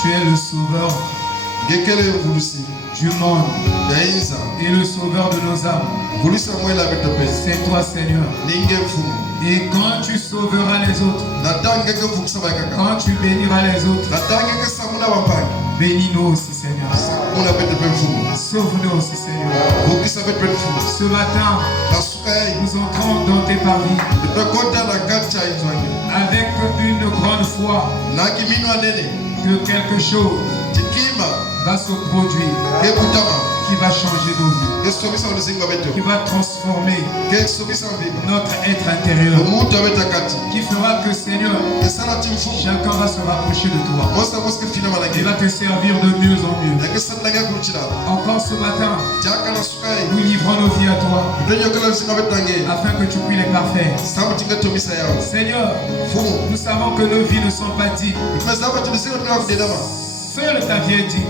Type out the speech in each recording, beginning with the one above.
Tu es le sauveur du monde et le sauveur de nos âmes. C'est toi, Seigneur. Et quand tu sauveras les autres, quand tu béniras les autres, bénis-nous aussi, Seigneur. Sauve-nous aussi, Seigneur. Ce matin, nous entrons dans tes parvis avec une grande foi que quelque chose va se produire, qui va changer nos vies, qui va transformer notre être intérieur, qui fera que, Seigneur, chacun va se rapprocher de toi et va te servir de mieux en mieux. Encore ce matin, nous livrons nos vies à toi afin que tu puisses les parfaire. Seigneur, nous savons que nos vies ne sont pas dignes. Seule ta vie est digne.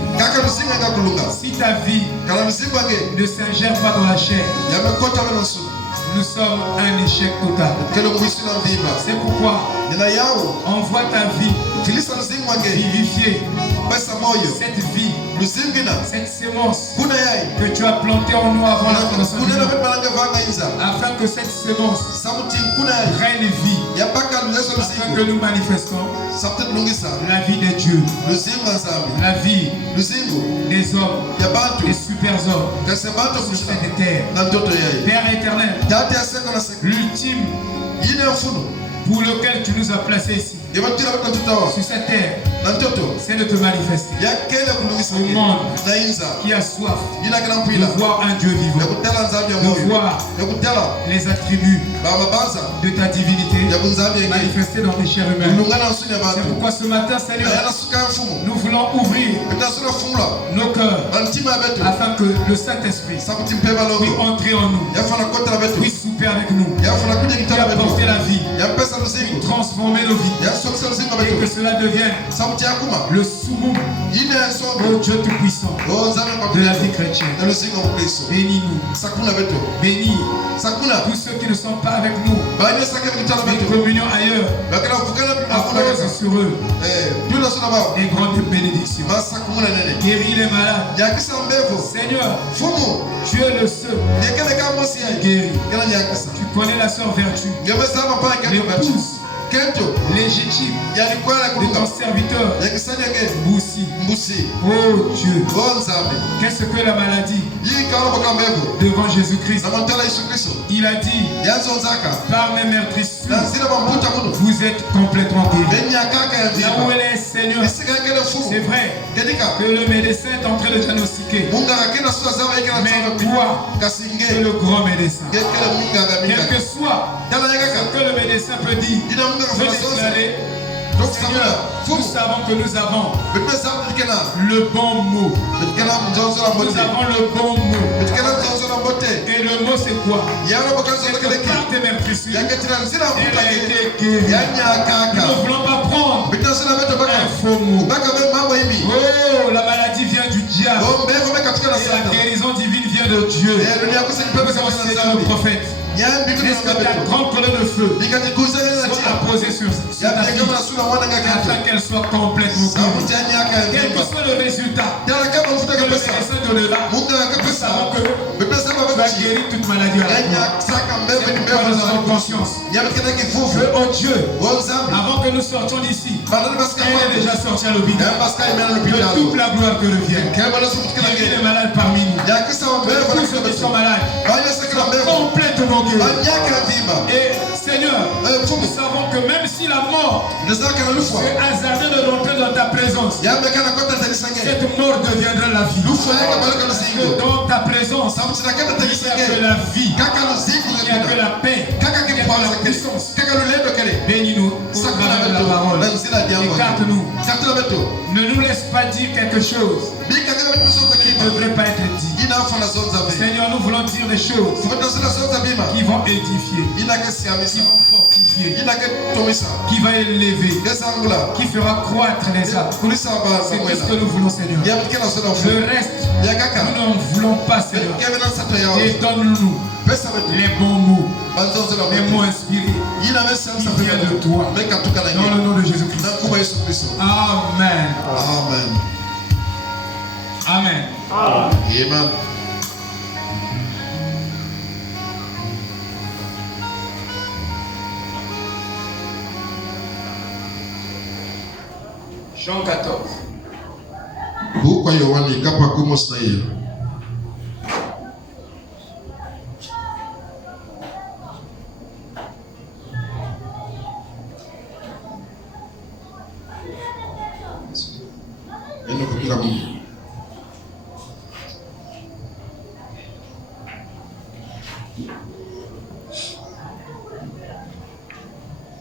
Si ta vie ne s'ingère pas dans la chair, nous sommes un échec total. C'est pourquoi envoie ta vie vivifier cette vie, cette sémence que tu as plantée en nous avant la fondation du monde, afin que cette sémence prenne vie, afin que nous manifestons la vie des dieux, la vie des hommes, des super hommes sur cette terre. Père éternel, l'ultime pour lequel tu nous as placés ici, sur cette terre, c'est de te manifester au monde qui a soif de voir un Dieu vivant, de voir les attributs de ta divinité manifestés dans tes chairs humaines. C'est pourquoi ce matin, Seigneur, nous voulons ouvrir nos cœurs afin que le Saint-Esprit puisse entrer en nous, puisse souper avec nous, puisse apporter la vie, puisse transformer nos vies, et que cela devienne le summum au Dieu Tout-Puissant de la vie chrétienne. Bénis-nous, bénis tous ceux qui ne sont pas avec nous, une communion ailleurs, apporte sur eux des grandes bénédictions. Guéris les malades. Seigneur, tu es le seul qui guérit. Tu connais la sœur Vertu, l'épouse légitime de ton serviteur Boussi. Oh Dieu, qu'est-ce que la maladie devant Jésus-Christ? Il a dit, par mes meurtrissures, vous êtes complètement guéris. Là où elle est, Seigneur, c'est vrai que le médecin est en train de diagnostiquer, mais toi, tu es le grand médecin. Quel que soit ce que le médecin peut dire, peut déclarer, Seigneur, nous savons que nous avons le bon mot. Nous avons le bon mot. Et le mot c'est quoi? C'est que par tes meurtrissures, elle a été guérie. Nous ne voulons pas prendre un faux mot. Oh, la maladie vient du diable. Et la guérison divine vient de Dieu. C'est le prophète. Est-ce que ta grande colonne de feu soit posée sur ta fille afin qu'elle soit complètement guérie? Quel que soit le résultat que le médecin donnera, nous savons que tu as guéri toute maladie à la fois. Nous avons conscience que, oh Dieu, avant que nous sortions d'ici, elle est déjà sortie à l'hôpital. Que toute la gloire te revienne. Guéris les malades parmi nous. Tous ceux qui sont malades soient complètement guéris. Et Seigneur, nous savons que même si la mort est hasardée de rentrer dans ta présence, cette mort deviendra la vie. Que dans ta présence, il n'y a que la vie, il n'y a que la paix, il n'y a que la puissance. Bénis-nous au travers de la parole. Écarte-nous. Ne nous laisse pas dire quelque chose qui ne devrait pas être dit. Seigneur, nous voulons dire des choses qui vont édifier, qui vont fortifier, qui va élever, qui fera croître les âmes. C'est tout ce que nous voulons, Seigneur. Le reste, nous n'en voulons pas, Seigneur. Et donne-nous les bons mots, les mots inspirés qui viennent de toi. Dans le nom de Jésus-Christ. Amen. Amen. Amen. Jean 14. Buku ya Yohana kapa kumos na hiyo. Eno kukira Mungu.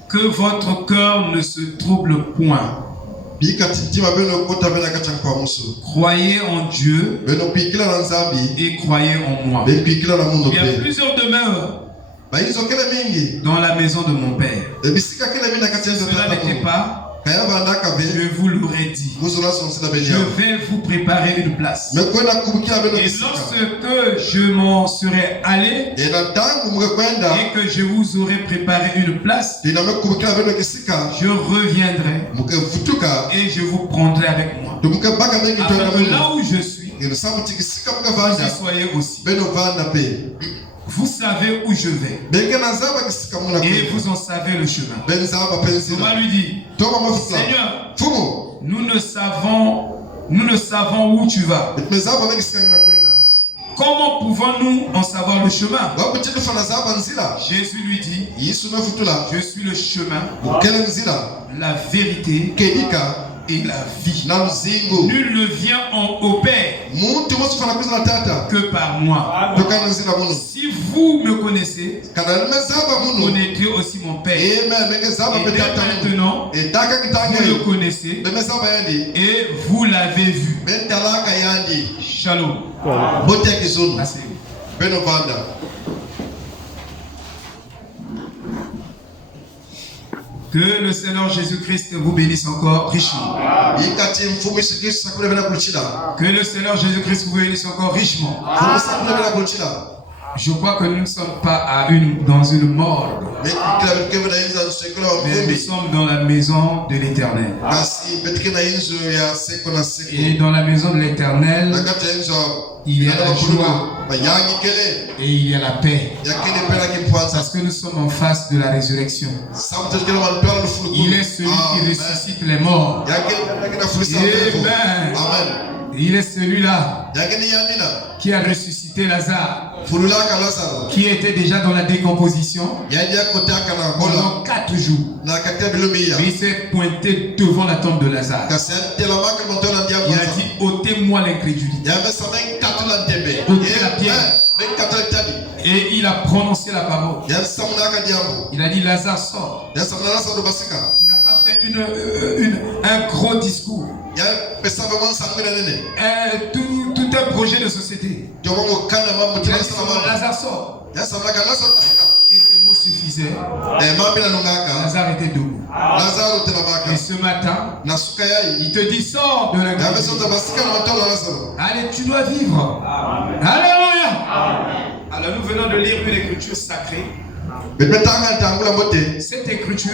Que votre cœur ne se trouble point. Croyez en Dieu et croyez en moi. Il y a plusieurs demeures dans la maison de mon Père. Cela n'était pas, je vous l'aurais dit. Je vais vous préparer une place. Et lorsque je m'en serai allé et que je vous aurai préparé une place, je reviendrai et je vous prendrai avec moi. Afin que là où je suis, vous y soyez aussi. Vous savez où je vais et vous en savez le chemin. Thomas lui dit, Seigneur, nous ne savons où tu vas. Comment pouvons-nous en savoir le chemin? Jésus lui dit, je suis le chemin, la vérité et la vie. Nul ne vient au Père que par moi. Si vous me connaissez, connaissez aussi mon Père. Et maintenant, vous le connaissez et vous l'avez vu. Shalom. Que le Seigneur Jésus-Christ vous bénisse encore richement. Que le Seigneur Jésus-Christ vous bénisse encore richement. Je crois que nous ne sommes pas dans une morgue, mais nous sommes dans la maison de l'Éternel. Et dans la maison de l'Éternel, il y a la joie et il y a la paix. Parce que nous sommes en face de la résurrection. Il est celui qui ressuscite les morts. Amen. Il est celui-là qui a ressuscité Lazare, qui était déjà dans la décomposition pendant 4 jours. Mais il s'est pointé devant la tombe de Lazare. Il a dit, ôtez-moi l'incrédulité. Ôtez la pierre. Et il a prononcé la parole. Il a dit, Lazare sort. Il n'a pas fait un gros discours. Tout un projet de société. Lazare sort. Et ces mots suffisaient. Lazare était debout. Et ce matin, il te dit, sors de la grave. Allez, tu dois vivre. Alléluia. Alors nous venons de lire une écriture sacrée. Cette écriture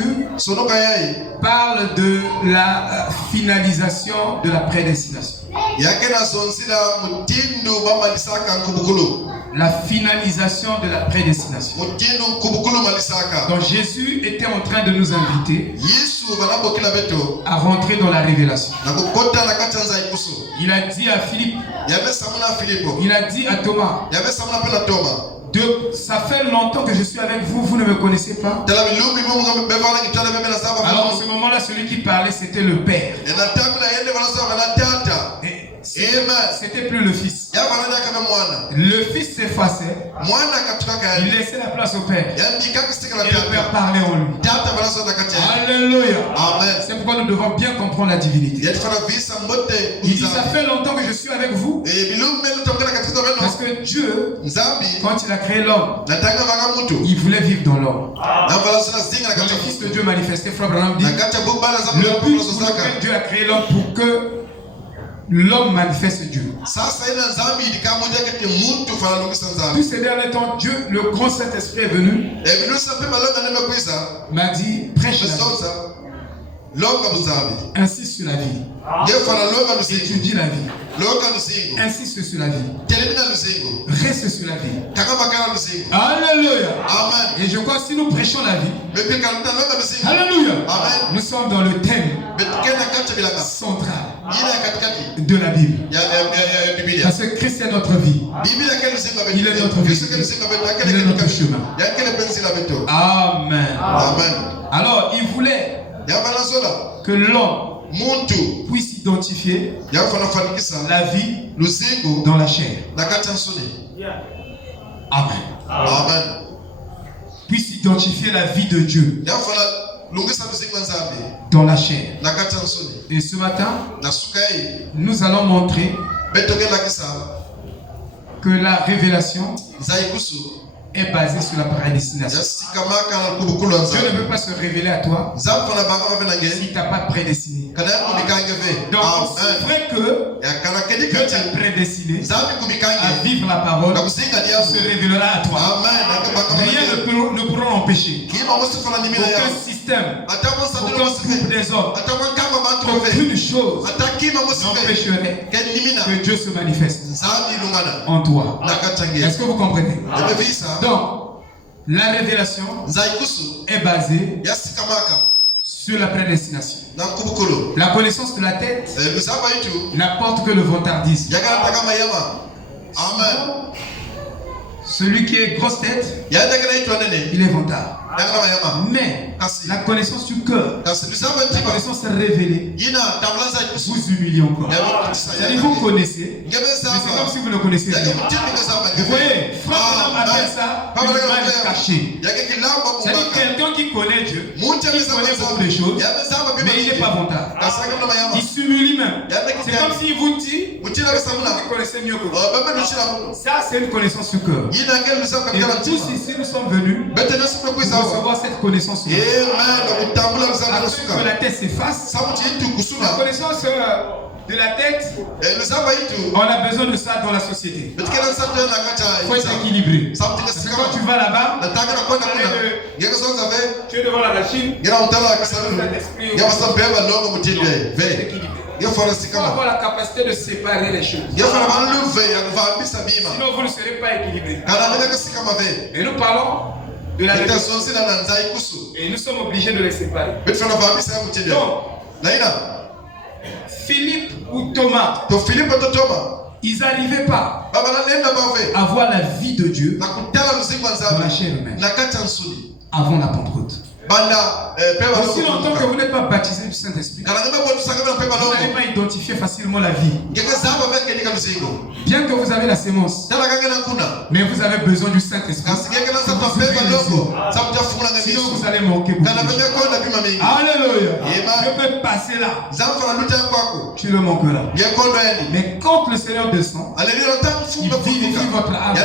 parle de la finalisation de la prédestination. La finalisation de la prédestination. Donc Jésus était en train de nous inviter à rentrer dans la révélation. Il a dit à Philippe, il a dit à Thomas, ça fait longtemps que je suis avec vous, vous ne me connaissez pas. Alors en ce moment-là, celui qui parlait, c'était le Père. C'était plus le Fils. Le Fils s'effaçait. Il laissait la place au Père. Et le Père parlait en lui. Alléluia. C'est pourquoi nous devons bien comprendre la divinité. Il dit, ça fait longtemps que je suis avec vous. Parce que Dieu, quand il a créé l'homme, il voulait vivre dans l'homme. Quand le Fils de Dieu manifesté, Frère Branham dit, le but pour lequel Dieu a créé l'homme, pour que l'homme manifeste Dieu. Tous ces derniers temps, Dieu, le grand Saint-Esprit est venu, m'a dit, prêche la vie. Insiste sur la vie. Étudie la vie. Insiste sur la vie. Reste sur la vie. Alléluia. Et je crois que si nous prêchons la vie, alléluia, nous sommes dans le thème central de la Bible. Parce que Christ est notre vie. Il est notre vie. Il est notre chemin. Amen. Alors, il voulait que l'homme puisse identifier la vie dans la chair. Amen. Puisse identifier la vie de Dieu dans la chair. Et ce matin, nous allons montrer que la révélation est basée sur la prédestination. Dieu ne peut pas se révéler à toi si tu n'as pas prédestiné. Donc c'est vrai que Dieu t'a prédestiné à vivre la parole, il se révélera à toi. Rien ne pourra l'empêcher. Aucun système, aucun groupe des hommes, aucune chose n'empêcherait que Dieu se manifeste en toi. Est-ce que vous comprenez? Donc, la révélation est basée sur la prédestination. La connaissance de la tête n'apporte que le vantardisme. Celui qui est grosse tête, il est vantard. Mais la connaissance du cœur, la connaissance révélée, vous humilie encore. C'est-à-dire vous connaissez, mais c'est comme si vous ne connaissez rien. Vous voyez, Frère appelle ça une image cachée. C'est-à-dire quelqu'un qui connaît Dieu, qui connaît beaucoup de choses, mais il n'est pas vantard. Il s'humilie même. C'est comme s'il vous dit que vous connaissez mieux que vous. Ça, c'est une connaissance du cœur. Et tous ici, nous sommes venus pour recevoir cette connaissance. Afin que la tête s'efface, la connaissance de la tête, on a besoin de ça dans la société. Il faut être équilibré. Quand tu vas là-bas, tu es devant la machine, il faut avoir la capacité de séparer les choses. Sinon, vous ne serez pas équilibré. Et nous parlons de la révélation. Et nous sommes obligés de les séparer. Donc, Philippe ou Thomas, ils n'arrivaient pas à voir la vie de Dieu dans la chair humaine avant la Pentecôte. Aussi longtemps que vous n'êtes pas baptisé du Saint-Esprit, vous n'allez pas identifier facilement la vie. Bien que vous avez la sémence, mais vous avez besoin du Saint-Esprit. Sinon vous allez manquer beaucoup. Alléluia. Je peux passer là. Tu le manqueras. Mais quand le Seigneur descend, il vivifie votre âme.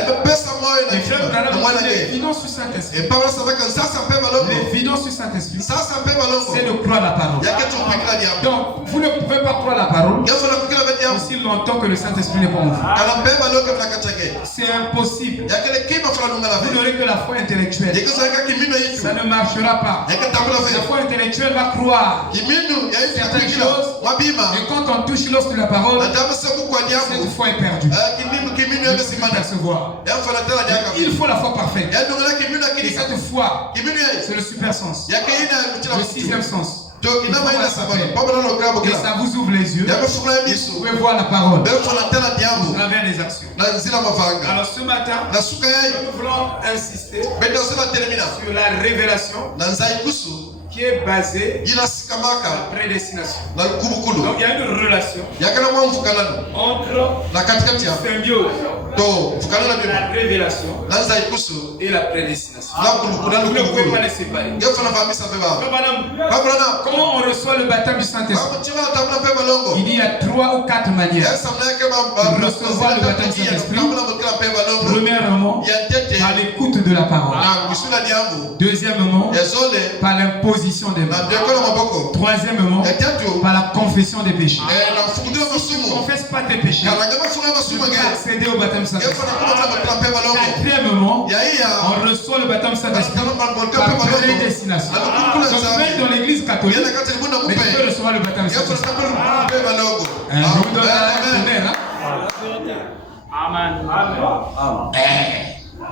Et frère Branham, les vidons sur Saint-Esprit. Les vidons sur Saint-Esprit, c'est de croire la parole. Donc, vous ne pouvez pas croire la parole aussi longtemps que le Saint-Esprit n'est pas en vous. C'est impossible. Vous n'aurez que la foi intellectuelle. Ça ne marchera pas. La foi intellectuelle va croire certaines choses. Et quand on touche l'os de la parole, cette foi est perdue. Il ne peut pas percevoir. Il faut la foi parfaite. Et cette foi, c'est le super sens. Le sixième sens. Et ça vous ouvre les yeux. Vous pouvez voir la parole à travers les actions. Alors ce matin, nous voulons insister sur la révélation qui est basée sur la prédestination. Donc il y a une relation entre la symbiose, la révélation et la prédestination. Vous ne pouvez pas les séparer. Comment on reçoit le baptême du Saint-Esprit? Il y a 3 ou 4 manières de recevoir le baptême du Saint-Esprit. Premièrement, par l'écoute de la parole. Deuxièmement, par l'imposition des mains. Troisièmement, par la confession des péchés. Si tu ne confesses pas tes péchés, tu peux accéder au baptême Saint-Esprit. Quatrièmement, on reçoit le baptême Saint-Esprit par prédestination. Donc même dans l'église catholique, mais tu peux recevoir le baptême Saint-Esprit. Je vous donne Amen.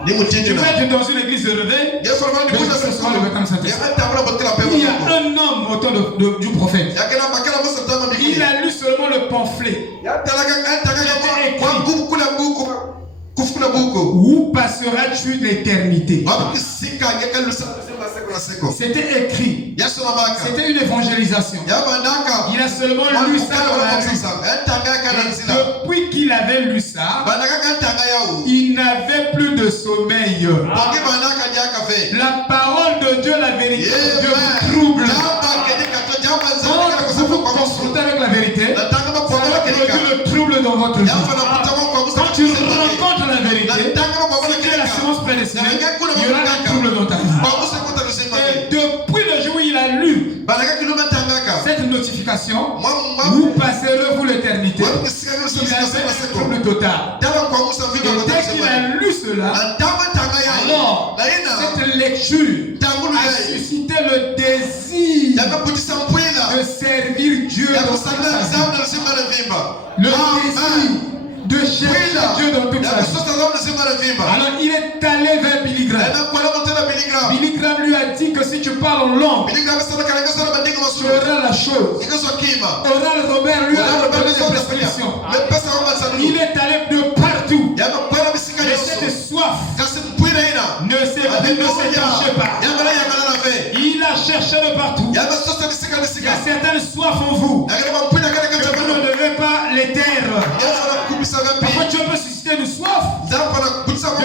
Tu peux être dans une église élevée, mais tu peux recevoir le baptême Saint-Esprit. Il y a un homme auteur du prophète. Il a lu seulement le pamphlet. Où passeras-tu l'éternité? C'était écrit. C'était une évangélisation. Il a seulement lu ça dans la Bible. Depuis qu'il avait lu ça, il n'avait plus de sommeil. La parole de Dieu, la vérité de Dieu vous trouble. Quand vous vous confrontez avec la vérité, ça va produire le trouble dans votre vie. Quand tu rencontres la vérité, si tu es la sémence prédestinée, il y aura un trouble dans ta vie. Et depuis le jour où il a lu cette notification, vous passerez-vous l'éternité, il avait un trouble total. Et dès qu'il a lu cela, alors cette lecture a suscité le désir de servir Dieu dans sa vie. Le désir de chercher Dieu dans toute sa vie. Alors il est allé vers Billy Graham. Billy Graham lui a dit que si tu parles en langue, tu auras la chose. Oral Robert lui a donné des prescriptions. Il est allé de partout. Et cette soif ne s'est caché pas. Il a cherché de partout. Il y a certaines soifs en vous que vous ne devez pas les taire. Parfois Dieu peut susciter une soif de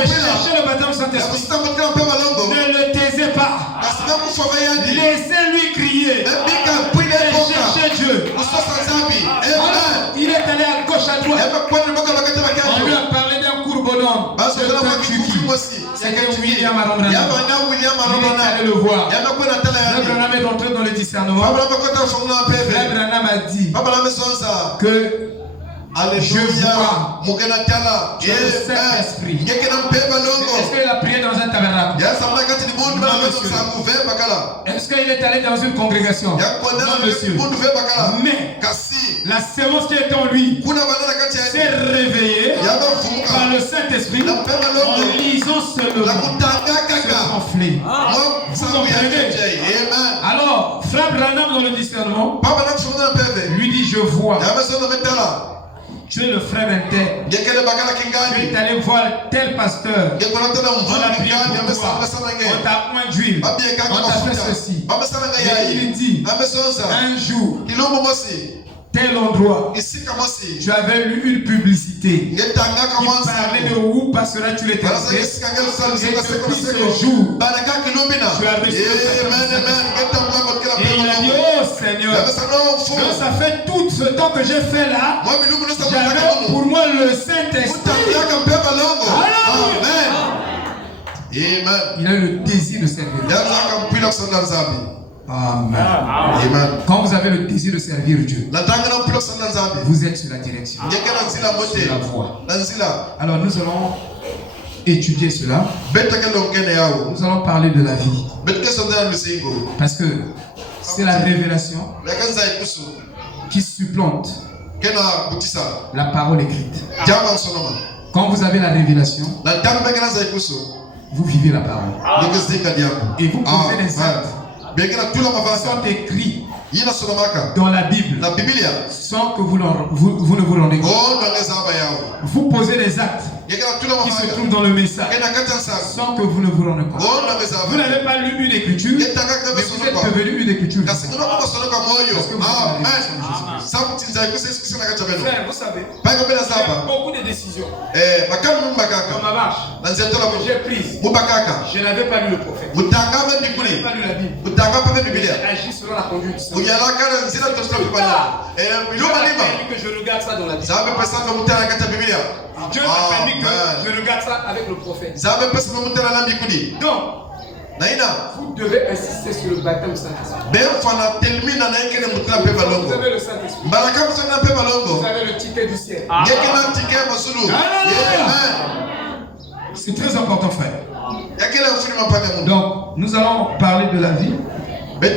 chercher le baptême du Saint-Esprit. Ne le taisez pas. Laissez-lui crier et chercher Dieu. Alors, il est allé à gauche, à droite. On lui a parlé d'un court bonhomme. C'était William Arambran. Il est allé le voir. Frère Branham est entré dans le discernement. Frère Branham a dit que je vois le Saint-Esprit. Est-ce qu'il a prié dans un tabernacle? Est-ce qu'il est allé dans une congrégation? Non, monsieur. Mais la sémence qui était en lui s'est réveillée par le Saint-Esprit en lisant ce pamphlet. Vous comprenez? Alors, Frère Branham dans le discernement lui dit: je vois. Tu es le frère interne. Tu es allé voir tel pasteur. On a prié pour toi. On t'a oint d'huile. On t'a fait ceci. Et il dit: un jour, tel endroit, tu avais lu une publicité qui parlait de où passeras-tu l'éternité. Et depuis ce jour, tu as reçu et il a dit: oh Seigneur, donc ça fait tout ce temps que j'ai fait là, j'avais pour moi le Saint-Esprit. Il a eu le désir de servir. Amen. Amen. Quand vous avez le désir de servir Dieu, vous êtes sur la direction, sur la voie. Alors nous allons étudier cela. Nous allons parler de la vie. Parce que c'est la révélation qui supplante la parole écrite. Quand vous avez la révélation, vous vivez la parole. Et vous posez des actes sont écrits dans la Bible sans que vous ne vous rendez compte. Vous posez des actes qui se trouvent dans le message sans que vous ne vous rendez compte. Vous n'avez pas lu une écriture, mais vous êtes devenu une écriture. Parce que vous savez, il y a beaucoup de décisions dans ma marche que j'ai prises. Je n'avais pas lu le prophète. Je n'avais pas lu la Bible. J'ai agi selon la conduite. Dieu m'a permis que je regarde ça dans la Bible. Dieu m'a permis que je regarde ça avec le prophète. Donc, vous devez insister sur le baptême du Saint-Esprit. Vous avez le Saint-Esprit. Vous avez le ticket du ciel. C'est très important, frère. Donc, nous allons parler de la vie, de la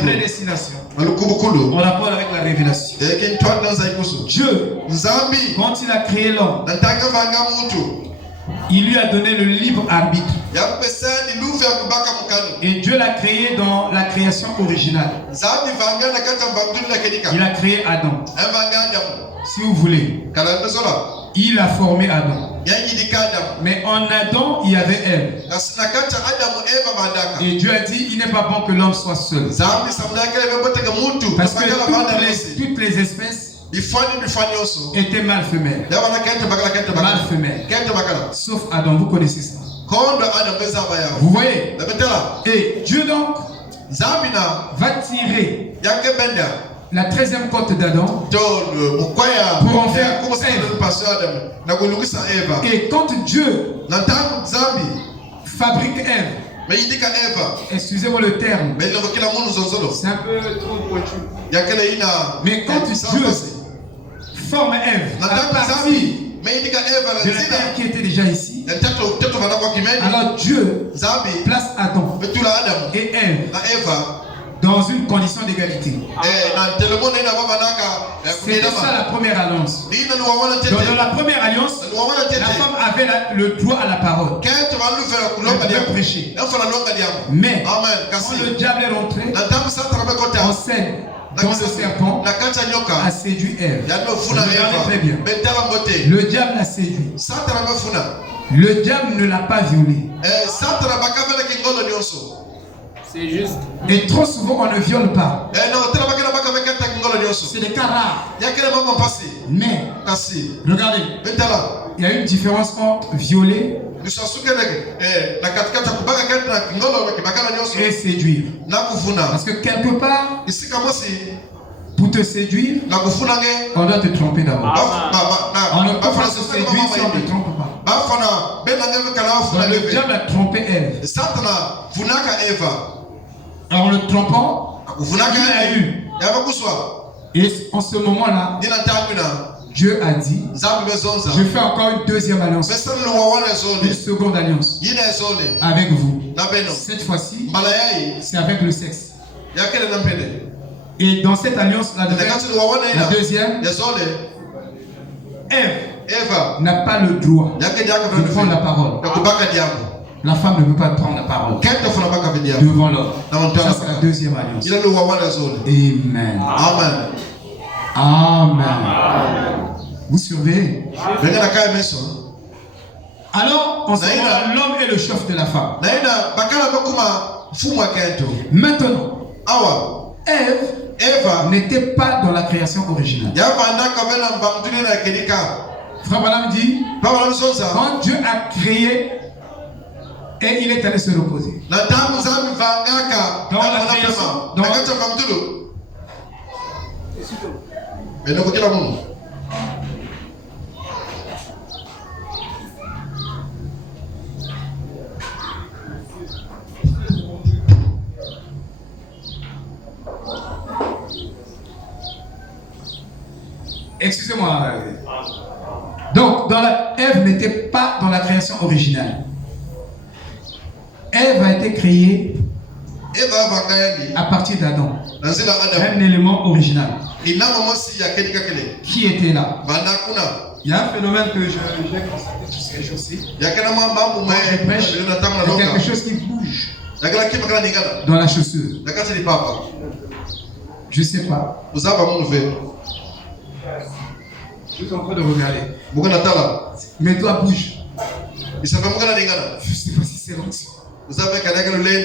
prédestination, en rapport avec la révélation. Dieu, quand il a créé l'homme, il lui a donné le libre arbitre. Et Dieu l'a créé dans la création originale. Il a créé Adam. Si vous voulez, il a formé Adam. Mais en Adam, il y avait Ève. Et Dieu a dit: il n'est pas bon que l'homme soit seul. Parce que toutes les espèces étaient mâles femelles. Mâles femelles. Sauf Adam, vous connaissez ça. Vous voyez? Et Dieu donc va tirer la 13e côte d'Adam pour en faire Ève. Et quand Dieu fabrique Ève, excusez-moi le terme, c'est un peu trop pointu. Mais quand Dieu forme Ève à partir de la terre qui était déjà ici, alors Dieu place Adam et Ève dans une condition d'égalité. C'était ça la première alliance. Dans la première alliance, la femme avait le droit à la parole. Elle pouvait prêcher. Mais quand le diable est rentré en scène, dans le serpent a séduit Ève. Très bien. Le diable l'a séduit. Le diable ne l'a pas violée. C'est juste. Et trop souvent on ne viole pas. C'est des cas rares. Mais regardez, il y a une différence entre violer et séduire. Parce que quelque part, pour te séduire, on doit te tromper d'abord. On ne peut pas se séduire si on ne te trompe pas. Donc le diable a trompé Ève. En le trompant, il a eu. Et en ce moment-là, Dieu a dit, je fais encore une deuxième alliance, une seconde alliance avec vous. Cette fois-ci, c'est avec le sexe. Et dans cette alliance, la deuxième, Ève n'a pas le droit de prendre la parole. La femme ne peut pas prendre la parole devant l'homme. Ça, c'est la deuxième alliance. Amen. Amen. Vous surveillez. Alors, en ce moment, l'homme est le chef de la femme. Maintenant, Ève n'était pas dans la création originale. Frère Branham dit, quand Dieu a créé, et il est allé se reposer. Dans la création, excusez-moi. Donc, Ève n'était pas dans la création originale. Ève a été créée à partir d'Adam. Un élément original. Qui était là? Il y a un phénomène que j'ai constaté tous ces jours-ci. Quand je prêche, il y a quelque chose qui bouge dans la chaussure. Je ne sais pas. Je suis en train de regarder. Mais toi, bouge. Je ne sais pas si c'est l'onction. Il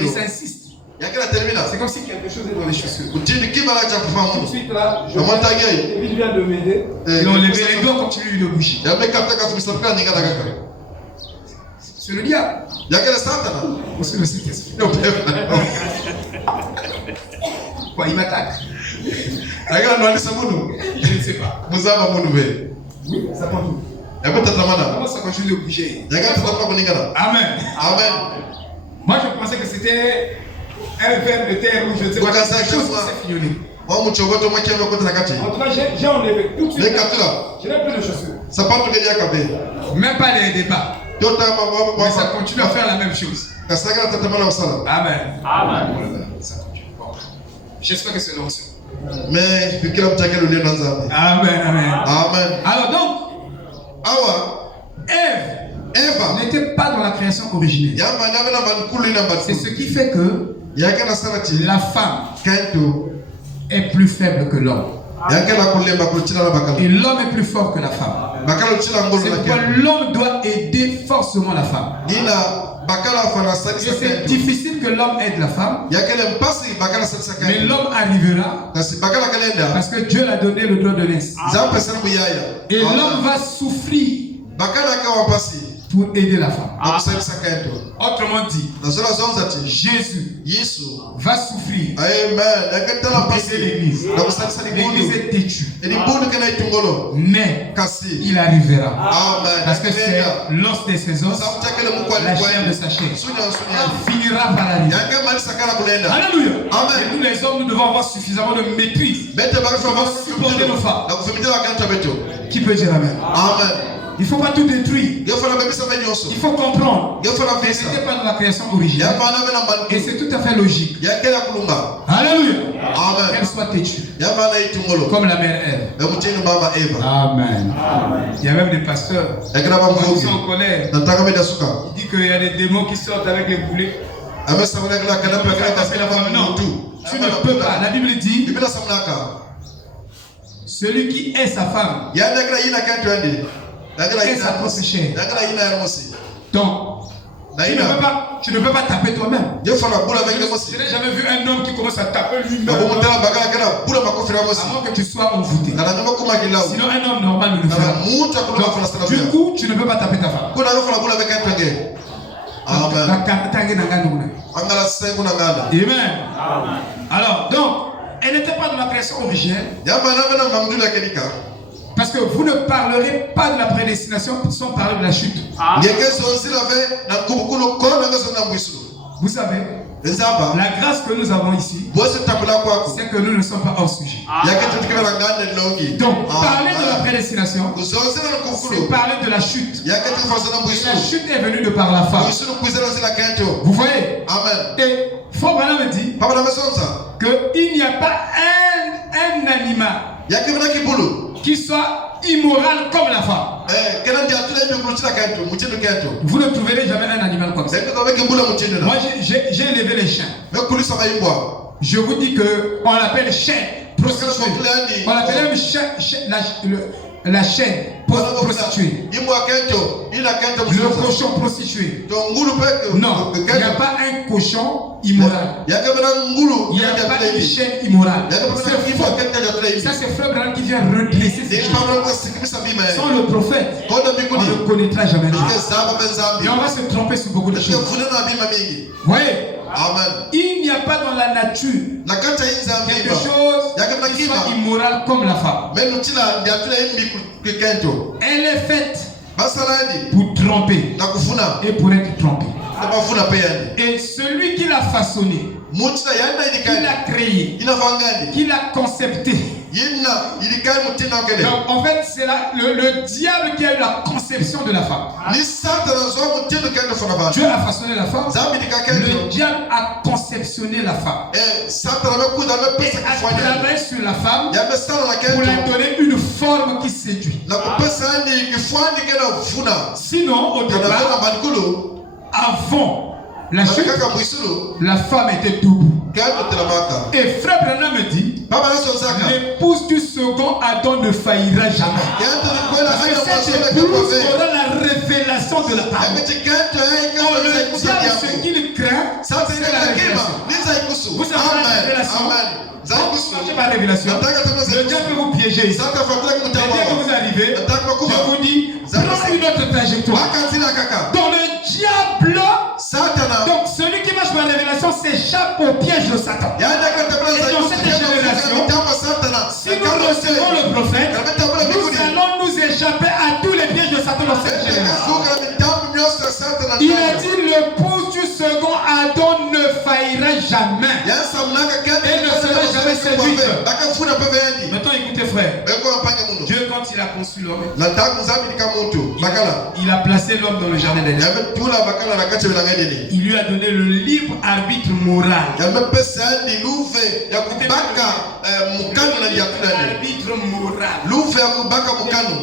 s'insiste. C'est comme si quelque chose est dans les chaussures. Tout de suite là, il vient de m'aider. Il a enlevé les doigts comme tu lui une bougie. C'est le diable. Ou c'est le Saint-Esprit? Quoi, il m'attaque? Je ne sais pas. Oui, ça continue. Comment ça continue de bouger? Amen. Amen. Moi je pensais que c'était un verre de terre où je ne sais pas quelque chose qui s'est fignolé. En tout cas, j'ai enlevé tout de suite. Je n'ai plus de chaussures. Même pas les débats. Mais ça continue à faire la même chose. Amen. Amen. Ça continue. Bon. J'espère que c'est l'onction. Amen. Amen. Amen. Alors donc, Ève n'était pas dans la création originelle. C'est ce qui fait que la femme est plus faible que l'homme. Et l'homme est plus fort que la femme. C'est pourquoi l'homme doit aider forcément la femme. Et c'est difficile que l'homme aide la femme. Mais l'homme arrivera parce que Dieu l'a donné le droit de naissance. Et l'homme va souffrir pour aider la femme. Autrement dit, Jésus va souffrir pour aider l'église. L'église est têtue. Mais il arrivera. Parce que c'est l'os de ses os, la chair de sa chair. Il finira par arriver. Alléluia. Et nous les hommes, nous devons avoir suffisamment de mépris pour supporter nos femmes. Qui peut dire amen? Amen. Il ne faut pas tout détruire. Il faut comprendre. Ce n'était pas dans la création originale. Et c'est tout à fait logique. Alléluia. Qu'elle soit têtue. Comme la mère Ève. Amen. Il y a même des pasteurs qui sont en colère. Il dit qu'il y a des démons qui sortent avec les boulets. Non, tu ne peux pas. La Bible dit celui qui est sa femme et sa propre chair Donc, tu ne peux pas taper toi-même. Je n'ai jamais vu un homme qui commence à taper lui-même. À moins que tu sois envoûté. Sinon, un homme normal ne le fera pas. Du coup, tu ne peux pas taper ta femme. Amen. Alors, donc, elle n'était pas dans la création originelle. Parce que vous ne parlerez pas de la prédestination sans parler de la chute. Vous savez, la grâce que nous avons ici, c'est que nous ne sommes pas hors sujet. Donc, parler de la prédestination, c'est parler de la chute. La chute est venue de par la femme. Vous voyez? Et Frère Branham me dit qu'il n'y a pas un animal qui soit immoral comme la femme. Vous ne trouverez jamais un animal comme ça. Moi, j'ai élevé les chiens. Je vous dis qu'on l'appelle chien prostituée. On l'appelle même la chaîne prostituée. Le cochon prostitué. Non, il n'y a pas un cochon immoral. Il n'y a pas une chaîne immorale. Ça, c'est Frère Branham qui vient redresser ces choses. Sans le prophète, on ne connaîtra jamais rien. Et on va se tromper sur beaucoup de choses. Vous voyez? Amen. Il n'y a pas dans la nature quelque chose qui soit immoral comme la femme. Elle est faite pour tromper et pour être trompée. Et celui qui l'a façonné, qui l'a créé, qui l'a concepté. Donc en fait c'est le diable qui a eu la conception de la femme. Dieu a façonné la femme. Le diable a conceptionné la femme. Et a travaillé sur la femme pour lui donner une forme qui séduit. Sinon au départ, avant la chute, la femme était debout. Et Frère Branham me dit, l'épouse du second Adam ne faillira jamais. Parce que cette épouse aura la révélation de la parole. Or, le diable, ce qu'il craint, c'est la révélation. Vous savez la révélation? Je pas révélation. Le diable peut vous piéger ici. Mais dès que vous arrivez, je vous dis, prends une autre trajectoire. Dans le diable, donc celui qui marche par la révélation s'échappe au piège de Satan. Et dans cette génération, si nous recevons le prophète, nous allons nous échapper à tous les pièges de Satan dans cette génération. Il a dit l'épouse du second Adam ne faillira jamais et ne sera jamais séduite. Maintenant écoutez frère, Dieu quand il a conçu l'homme, il a placé l'homme dans le jardin d'Éden. Il lui a donné le libre arbitre moral. Arbitre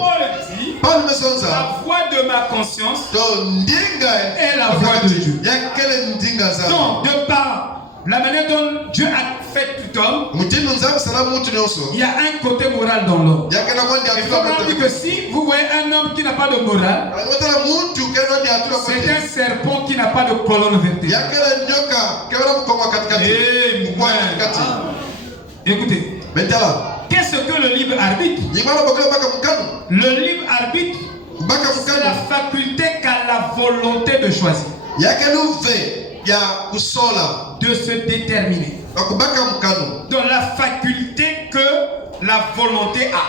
moral. La voix de ma conscience est la voix de Dieu. Donc, de par la manière dont Dieu a fait tout homme, il y a un côté moral dans l'homme. Il faut comprendre que si vous voyez un homme qui n'a pas de morale, c'est un serpent qui n'a pas de colonne vertébrale. Écoutez, qu'est-ce que le libre arbitre? Le libre arbitre, c'est la faculté qu'a la volonté de choisir, de se déterminer. Dans la faculté que la volonté a.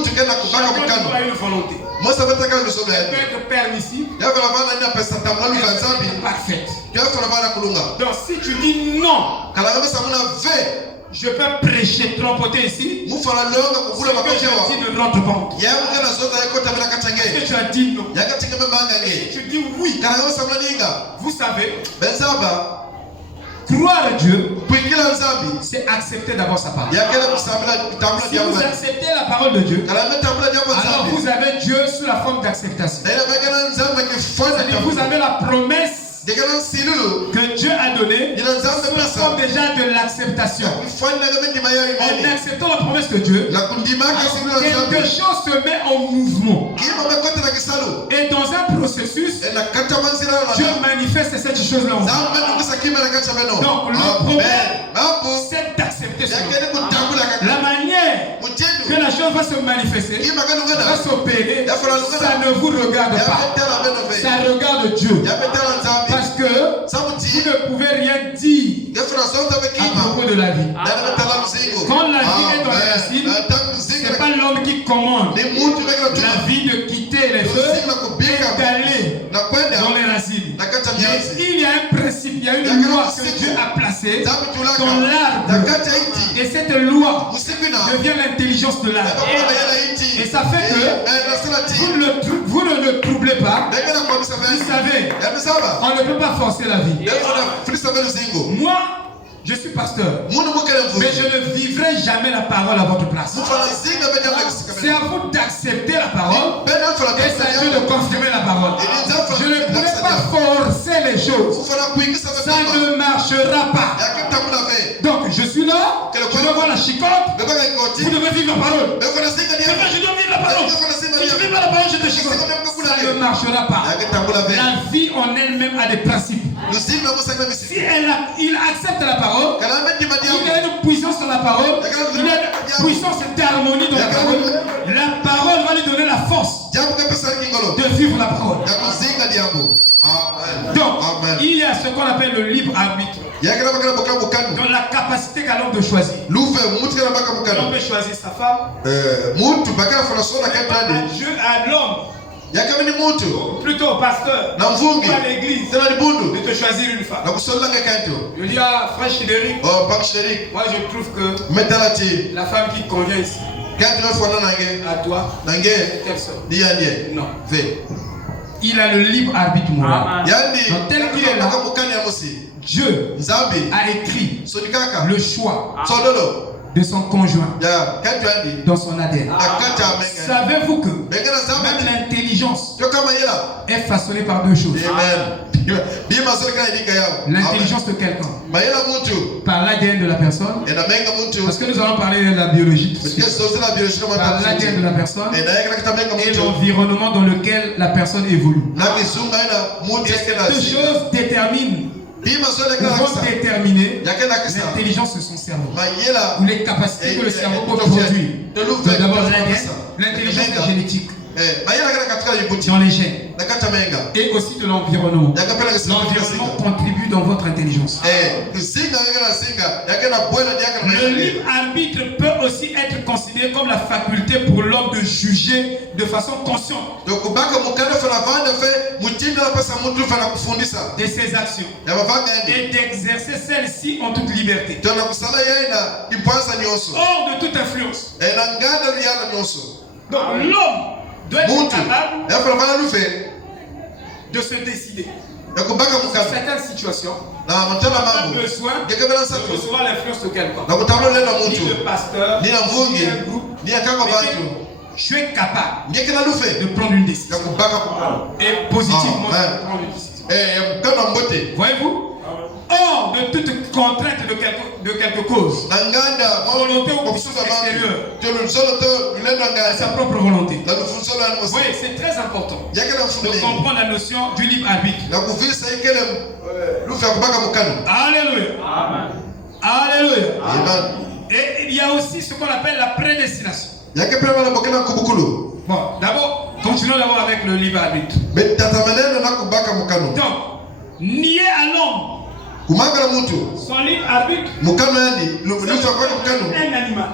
Chacun a une volonté. Elle peut être permissive, elle peut être parfaite. Donc si tu dis non, je peux prêcher, trompoter ici. Ce que tu as dit ne rentre pas. Ce que tu as dit non. Et si tu dis oui, vous savez, croire à Dieu, c'est accepter d'abord sa parole. Si vous acceptez la parole de Dieu, alors vous avez Dieu sous la forme d'acceptation. C'est-à-dire vous avez la promesse que Dieu a donnée forme déjà de l'acceptation. En acceptant la promesse de Dieu, quelque chose se met en mouvement. Et dans un processus, Dieu manifeste cette chose-là. Donc le problème, c'est d'accepter cela. La manière que la chose va se manifester, va s'opérer, ça ne vous regarde pas. Ça regarde Dieu. Parce que vous ne pouvez rien dire à propos de la vie. Quand la vie est dans les racines, ce n'est pas l'homme qui commande la vie de quitter les feux et d'aller dans les racines. Mais il y a un principe, il y a une loi que Dieu a placée dans l'arbre. Et cette loi devient l'intelligence de l'arbre. Et ça fait que vous ne le troublez pas. Vous savez, on ne peut pas forcer la vie. Moi, je suis pasteur, mais je ne vivrai jamais la parole à votre place. C'est à vous d'accepter la parole et c'est à Dieu de confirmer la parole. Je ne pourrai pas forcer les choses. Ça ne marchera pas. Donc je suis là, je dois voir la chicotte. Vous devez vivre la parole. Je dois vivre la parole. Si je ne vis pas la parole, je te chicote. Ça ne marchera pas. La vie en elle-même a des principes. Si il accepte la parole, il y a une puissance dans la parole, il y a une puissance d'harmonie dans la parole. La parole va lui donner la force de vivre la parole. Donc, il y a ce qu'on appelle le libre arbitre. Dans la capacité qu'a l'homme de choisir. L'homme peut choisir sa femme. À l'homme. Plutôt au pasteur. Ou à l'église. De te choisir une femme. Je dis à frère Chidéric. Moi je trouve que la femme qui convient ici. À toi. Quelle sorte? Non. Il a le libre arbitre moral. Donc tel qu'il est là, Dieu a écrit le choix de son conjoint dans son ADN. Savez-vous que même l'intelligence est façonnée par deux choses? L'intelligence de quelqu'un par l'ADN de la personne, parce que nous allons parler de la biologie, par l'ADN de la personne et l'environnement dans lequel la personne évolue. Ces deux choses déterminent pour déterminer l'intelligence de son cerveau ou les capacités que le cerveau peut produire. D'abord l'intelligence est génétique dans les gènes et aussi de l'environnement. L'environnement contribue dans votre intelligence. Le libre arbitre peut aussi être considéré comme la faculté pour l'homme de juger de façon consciente de ses actions et d'exercer celles-ci en toute liberté, hors de toute influence. Donc l'homme doit être capable de se décider. Dans certaines situations, on n'a pas besoin de recevoir l'influence de quelqu'un, ni le pasteur, ni un groupe, mais je suis capable de prendre une décision et positivement de prendre une décision. Voyez-vous? Hors de toute contrainte de quelque cause, volonté ou puissance extérieure, à sa propre volonté. Vous voyez, c'est très important de comprendre la notion du libre arbitre. Alléluia. Alléluia. Et il y a aussi ce qu'on appelle la prédestination. Bon, d'abord, continuons d'abord avec le libre arbitre. Donc, nier à l'homme son libre arbitre, un animal.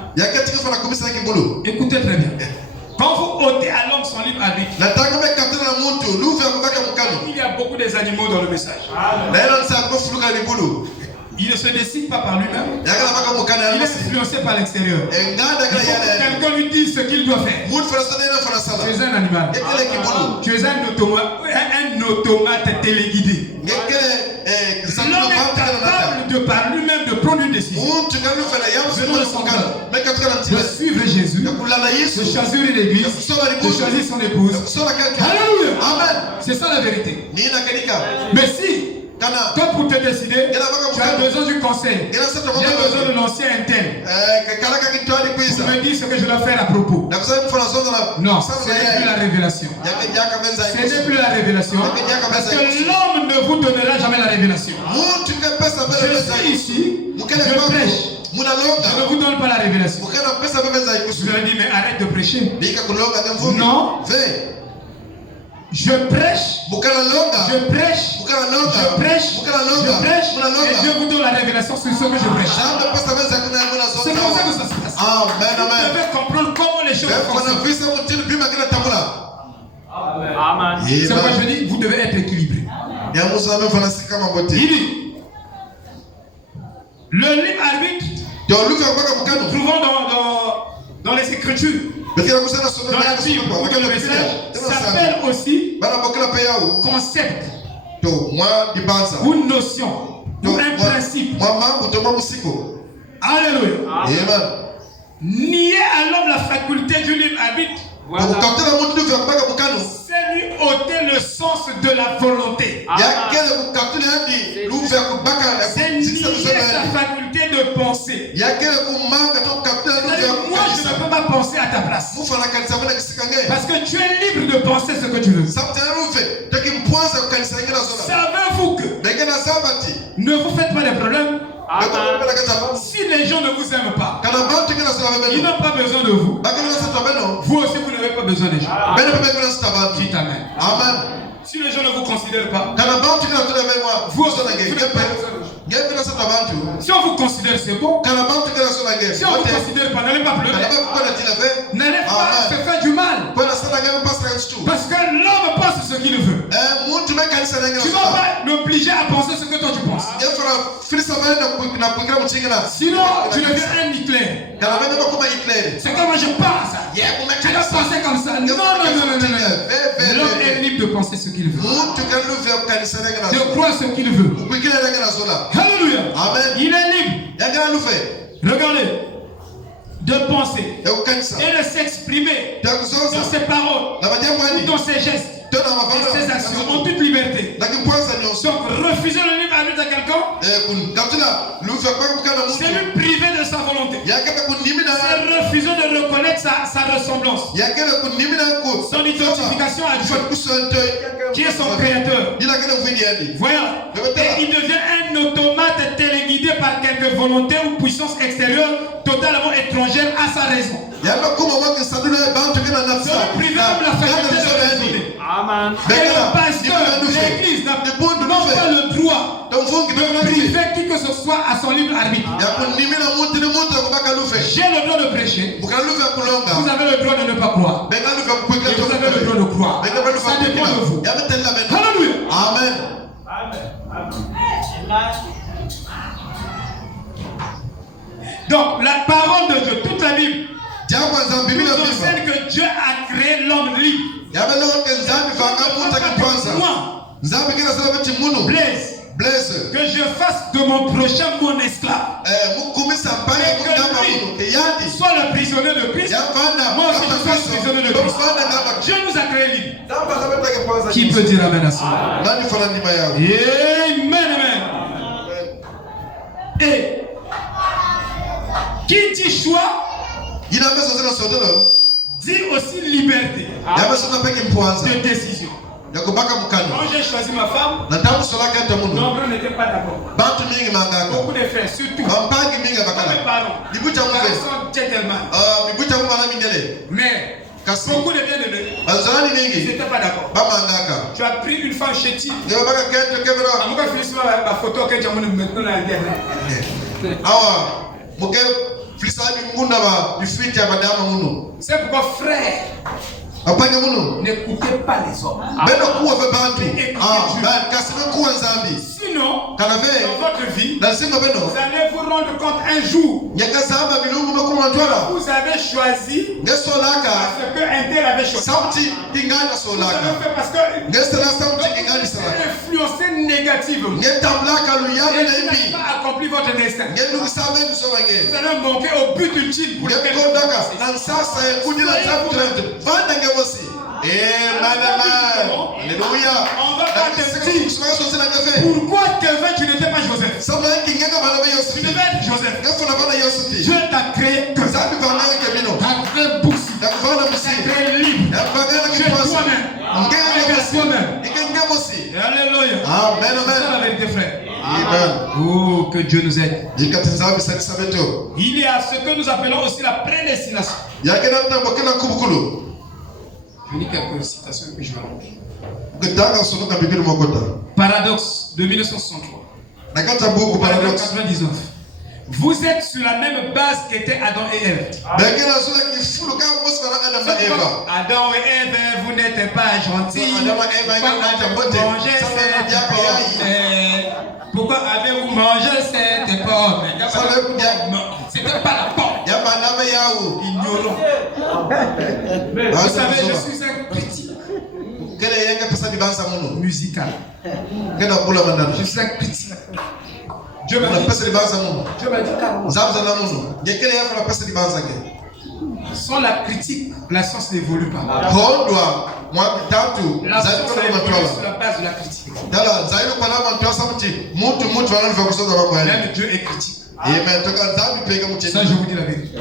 Écoutez très bien. Quand vous ôtez à l'homme son libre arbitre, il y a beaucoup des animaux dans le message. Il ne se décide pas par lui-même. Il est influencé par l'extérieur. Quelqu'un lui dit ce qu'il doit faire. Tu es un animal. Tu es un automate téléguidé. L'homme est capable de par lui-même de prendre une décision. Selon son cœur. De suivre Jésus. De choisir une église. De choisir son épouse. Alléluia. C'est ça la vérité. Mais si Toi, pour te décider, tu as besoin du conseil. J'ai besoin de l'ancien intel. Pour me dire ce que je dois faire à propos. Non, ce n'est plus la révélation. Ce n'est plus la révélation. Parce que l'homme ne vous donnera jamais la révélation. Je suis ici, je prêche. Je ne vous donne pas la révélation. Vous allez dire, mais arrête de prêcher. Non. Je prêche, je prêche, je prêche, je prêche, et Dieu vous donne la révélation sur ce que je prêche. C'est comme ça que ça se passe. Vous devez comprendre comment les choses fonctionnent. Amen. C'est pourquoi je dis, vous devez être équilibré. Il dit, le libre arbitre, nous trouvons dans les Écritures, dans la Bible, dans le message, s'appelle aussi concept, ou une notion, ou un principe. Alléluia. Amen. Nier à l'homme la faculté du libre arbitre, Voilà. c'est lui ôter le sens de la volonté. C'est nier sa faculté de penser. Moi, je ne peux pas penser à ta place. Parce que tu es libre de penser ce que tu veux. Savez-vous que ne vous faites pas de problème. Si les gens ne vous aiment pas, ils n'ont pas besoin de vous. Vous aussi, vous n'avez pas besoin des gens. Dites Amen. Si les gens ne vous considèrent pas, vous aussi, vous n'avez pas besoin de gens. Si on vous considère, c'est bon. Si on ne vous considère pas, n'allez pas pleurer. N'allez pas se faire du mal. Parce que l'homme pense ce qu'il veut. Tu ne vas pas l'obliger à penser ce que toi tu penses. Sinon, tu deviens un Hitler. C'est comme je pense. Tu dois penser comme ça. Non. L'homme est libre de penser ce qu'il veut. De croire ce qu'il veut. Alléluia. Il est libre. Regardez. De penser et de s'exprimer dans ses paroles, dans ses gestes, et ses actions en toute liberté. Donc refuser le libre arbitre à quelqu'un, c'est lui priver de sa volonté. C'est refuser de reconnaître sa ressemblance, son identification à Dieu, qui est son créateur. Voilà. Et il devient un automate téléguidé par quelque volonté ou puissance extérieure totalement étrangère à sa raison. Se priver de la faculté de raisonner. Amen. Et le pasteur de l'église n'a pas le droit de priver qui que ce soit à son libre arbitre. J'ai le droit de prêcher. Vous avez le droit de ne pas croire. Et vous avez le droit de croire. Ça dépend de vous. Alléluia. Amen. Donc la parole de Dieu, toute la Bible, nous enseigne que Dieu a créé l'homme libre. Blaise, que je fasse de mon prochain mon esclave. Et que lui soit le prisonnier de Christ. Moi aussi je sois le prisonnier de Christ. Dieu nous a créé libres. Qui peut dire amen à ça? Amen. Et qui dit choix dit aussi liberté de décision. Quand j'ai choisi ma femme, nombreux n'étaient pas d'accord. Beaucoup de frères, surtout. Mes parents. Mais beaucoup de bien-aimés, ils n'étaient pas d'accord. Tu as pris une femme chétive. C'est pourquoi frère, n'écoutez pas les hommes. Sinon, dans votre vie, vous allez vous rendre compte un jour, vous avez choisi parce que un tel avait choisi. Vous avez fait parce que influencé négativement. Et vous n'avez pas accompli votre destin. Vous allez manquer au but ultime pour lequel vous Amen. on va te dire pourquoi Kevin tu n'étais pas Joseph. Tu devais être Joseph. Dieu t'a créé comme ça. T'a créé Boussi. T'a créé libre. Tu es toi-même. Alléluia. Amen. C'est ça la vérité, frère. Amen. Oh, que Dieu nous aide. Il y a ce que nous appelons aussi la prédestination. Je lis quelques citations et puis je vais rentrer. Paradoxe de 1963. Paradoxe 99. Vous êtes sur la même base qu'étaient Adam et Ève. Adam et Ève, vous n'êtes pas gentils. Pourquoi avez-vous mangé cette pomme? C'était pas la pomme. Ignorant. Vous savez, je suis un critique musical. Je suis un critique. Dieu m'a dit sans la critique, la science n'évolue pas. La science évolue sur la base de la critique. Même Dieu est critique. Ça, je vous dis la vérité.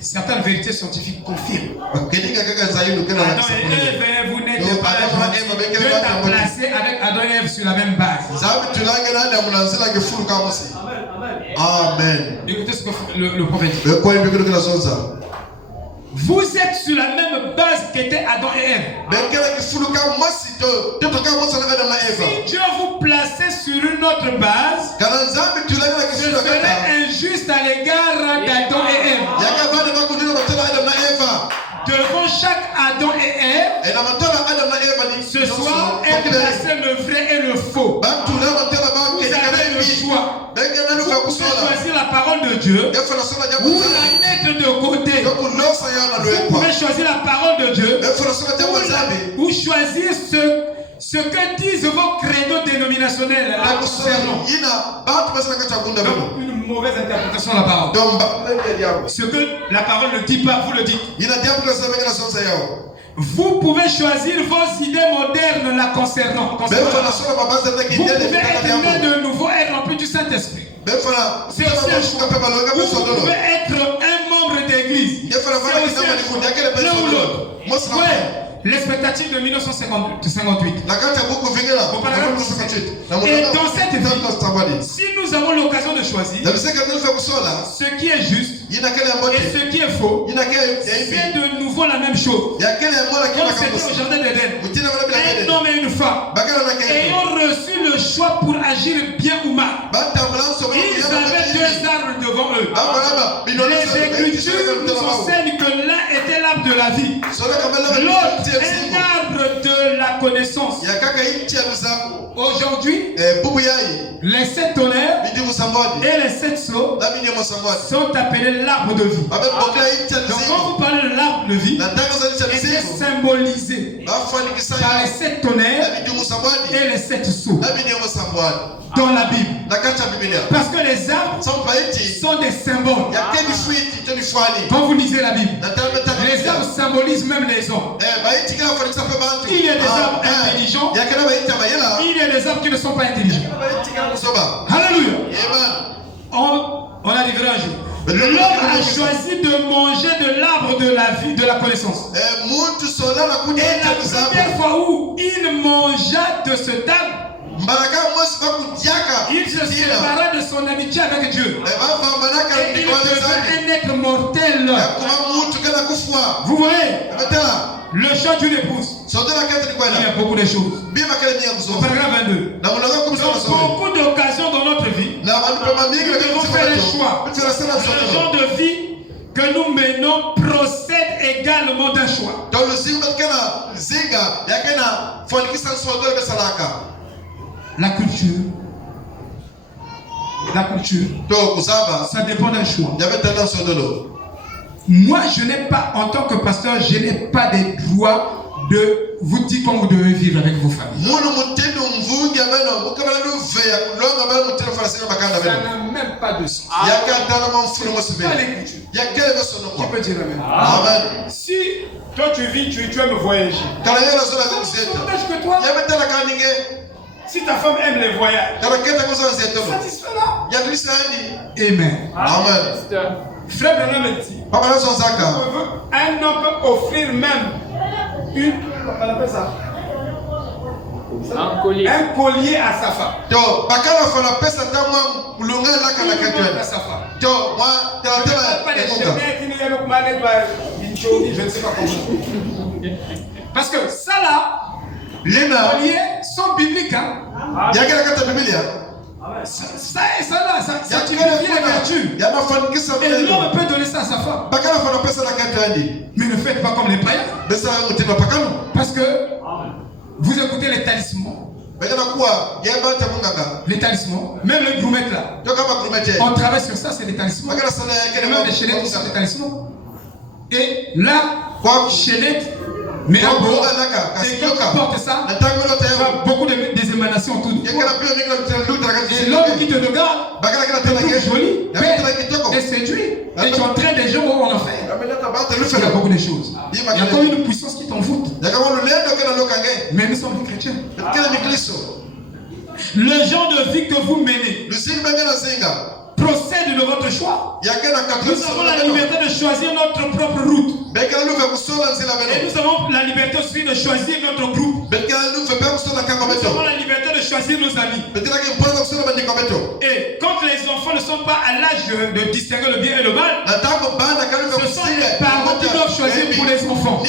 Certaines vérités scientifiques confirment. Adam et Ève, vous n'êtes pas Dieu t'a placé avec Adam et Ève sur la même base. Amen. Écoutez ce que le prophète dit. Vous êtes sur la même base qu'étaient Adam et Ève. Si Dieu vous plaçait sur une autre base, ce serait injuste à l'égard d'Adam et Ève. Devant chaque Adam et Ève, ce soir est placé le vrai et le faux. Vous avez le choix. Vous pouvez choisir la parole de Dieu ou la mettre de côté. Vous pouvez choisir la parole de Dieu ou choisir ce que disent vos credos dénominationnels. Donc, une mauvaise interprétation de la parole. Ce que la parole ne dit pas, vous le dites. Vous pouvez choisir vos idées modernes la concernant. Vous pouvez être né de nouveau et rempli du Saint-Esprit. C'est aussi un choix. Vous pouvez être un membre d'église. C'est aussi un choix. L'un ou l'autre. Ouais. L'expectative de 1958. Et dans cette vie, si nous avons l'occasion de choisir ce qui est juste et ce qui est faux, c'est de nouveau la même chose. Comme c'était au jardin d'Éden, un homme et une femme ayant reçu le choix pour agir bien ou mal. Ils avaient deux arbres devant eux. Les Écritures nous enseignent que l'un était l'arbre de la vie, l'autre un arbre de la connaissance. Aujourd'hui, les 7 tonnerres et les 7 sceaux sont appelés l'arbre de vie. Donc quand vous parlez de l'arbre de vie, c'est symbolisé par les 7 tonnerres et les 7 sceaux dans la Bible. Parce que les arbres sont des symboles. Quand vous lisez la Bible, les arbres symbolisent même les hommes. Il y a des arbres intelligents, il y a des arbres qui ne sont pas intelligents. Alléluia. On arrivera un jour. L'homme a choisi de manger de l'arbre de la vie, de la connaissance. Et la première fois où il mangea de cet arbre, il se sépara de son amitié avec Dieu. Et il devint un être mortel. Vous voyez, le choix d'une épouse. Il y a beaucoup de choses. Au paragraphe 22. Dans beaucoup d'occasions dans notre vie, nous devons faire un choix. Le genre de vie que nous menons procède également d'un choix. La culture, ça dépend d'un choix. Moi, je n'ai pas, en tant que pasteur, je n'ai pas des droits de vous dire comment vous devez vivre avec vos familles. Ça n'a même pas de sens. C'est pas l'écriture. Qui peut dire amen? Si toi tu vis, tu aimes voyager. davantage que toi. Si ta femme aime les voyages, satisfais-la. Amen. Amen. Frère Branham dit, un homme peut offrir même on appelle ça un collier à sa femme. Pas des chemins qui nous je ne sais pas comment. Parce que ça là, les colliers sont bibliques. Hein? Ça là, ça signifie les vertus. Et l'homme peut donner ça à sa femme. Mais ne faites pas comme les païens. Parce que vous écoutez les talismans. Les talismans, même le gourmet là. On travaille sur ça, c'est les talismans. Et même les chaînettes, c'est les talismans. Et là, chaînette, mais et quand tu portes ça, tu as beaucoup des émanations autour de toi. Et l'homme qui te regarde, te trouve joli, et séduit. Et tu entraînes des gens où on en fait. Il y a beaucoup de choses. Il y a comme une puissance qui t'envoûte. Mais nous sommes des chrétiens. Le genre de vie que vous menez procède de votre choix. Nous avons la liberté de choisir notre propre route. Et nous avons la liberté aussi de choisir notre groupe. Nous avons la liberté de choisir nos amis. Et quand les enfants ne sont pas à l'âge de distinguer le bien et le mal, ce sont les parents qui doivent choisir pour les enfants.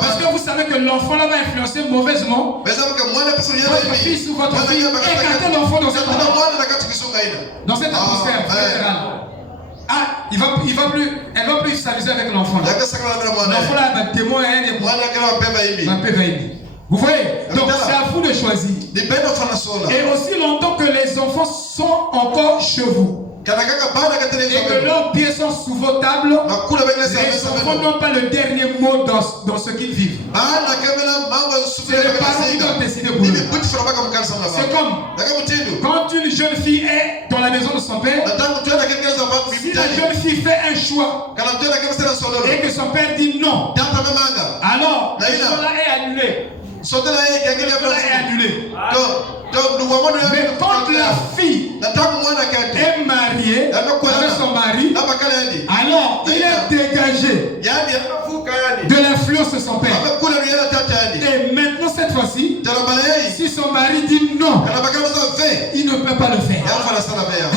Parce que vous savez que l'enfant là va influencer mauvaisement votre fils ou votre fille. Écartez l'enfant dans cette atmosphère générale. Ah, elle va plus s'amuser avec l'enfant là. L'enfant là va témoigner. Vous voyez? Donc c'est à vous de choisir. Et aussi longtemps que les enfants sont encore chez vous et que leurs pieds sont sous vos tables, les enfants n'ont pas le dernier mot dans ce qu'ils vivent. C'est les parents qui doivent décider pour eux. C'est comme quand une jeune fille est dans la maison de son père. Si la jeune fille fait un choix et que son père dit non, alors le choix là est annulé. Mais quand la fille est mariée avec son mari, alors il est dégagé de l'influence de son père. Et maintenant cette fois-ci, si son mari dit non, il ne peut pas le faire.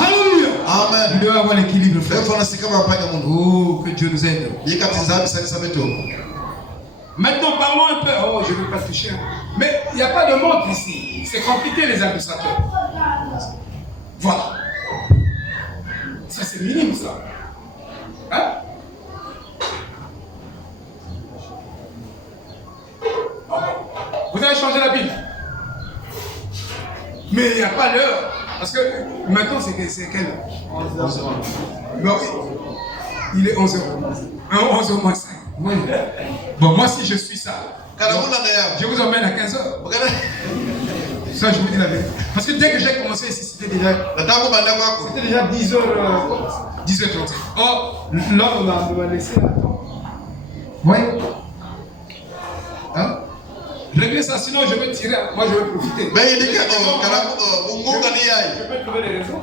Alléluia. Amen. Nous devons avoir l'équilibre, frère. Oh, que Dieu nous aide. Maintenant, parlons un peu. Oh, je ne veux pas toucher. Mais il n'y a pas de montre ici. C'est compliqué, les administrateurs. Voilà. Ça, c'est minime, ça. Hein? Vous avez changé la Bible. Mais il n'y a pas l'heure. Parce que maintenant, c'est quelle heure? 11h. Bon, il est 11h. 11h moins 5. Oui. Bon, moi, si je suis ça, je vous emmène à 15h. Ça, je vous dis la vérité. Parce que dès que j'ai commencé ici, c'était déjà 10h. 10h30. Oh, là, on m'a laissé attendre. Oui. Hein? Réglez ça, sinon je vais tirer. Moi, je vais profiter. Mais il dit que je peux trouver des raisons.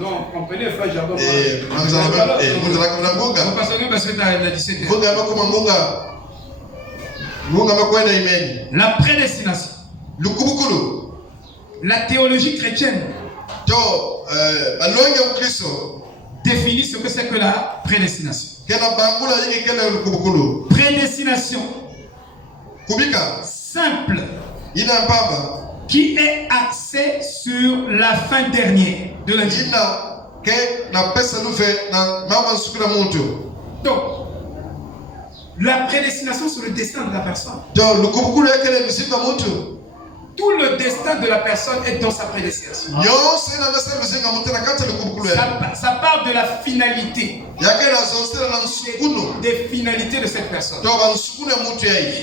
Non, comprenez, frère Jardin. Vous passez parce que tu as 17 ans. La prédestination. La théologie chrétienne définit ce que c'est que la prédestination. Prédestination simple qui est axée sur la fin dernière de la vie. Donc, la prédestination sur le destin de la personne. Tout le destin de la personne est dans sa prédestination. Ça part de la finalité. Des finalités de cette personne.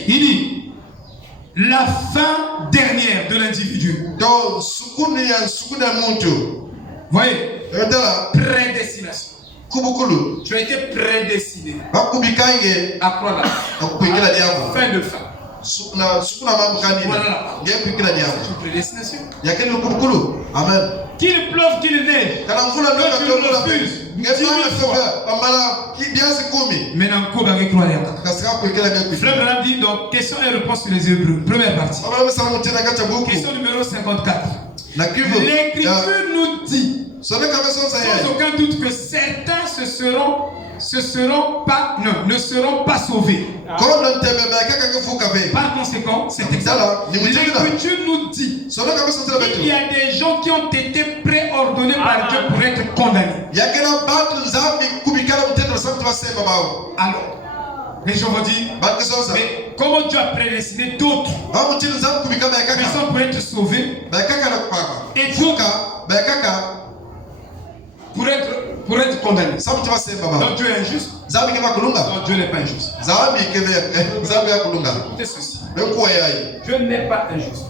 Il dit la fin dernière de l'individu. Voyez, prédestination. Tu as été prédestiné à croire la fin de fin. Voilà. C'est une prédestination. Amen. Qu'il pleuve, qu'il neige. Frère Branham dit donc question et réponse sur les Hébreux. Première partie. Question numéro 54. L'Écriture nous dit sans aucun doute que certains ne seront pas sauvés. Par conséquent, c'est exact. L'Écriture nous dit qu'il y a des gens qui ont été préordonnés par Dieu pour être condamnés. Alors, les gens vont dire, mais comment Dieu a prédestiné d'autres personnes pour être sauvés et d'autres pour être condamnés? Donc Dieu est injuste? Non, Dieu n'est pas injuste. Écoutez ceci. Dieu n'est pas injuste.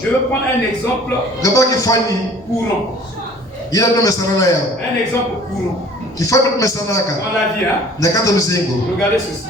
Je vais prendre un exemple courant. Un exemple courant. Dans la vie, hein? Regardez ceci.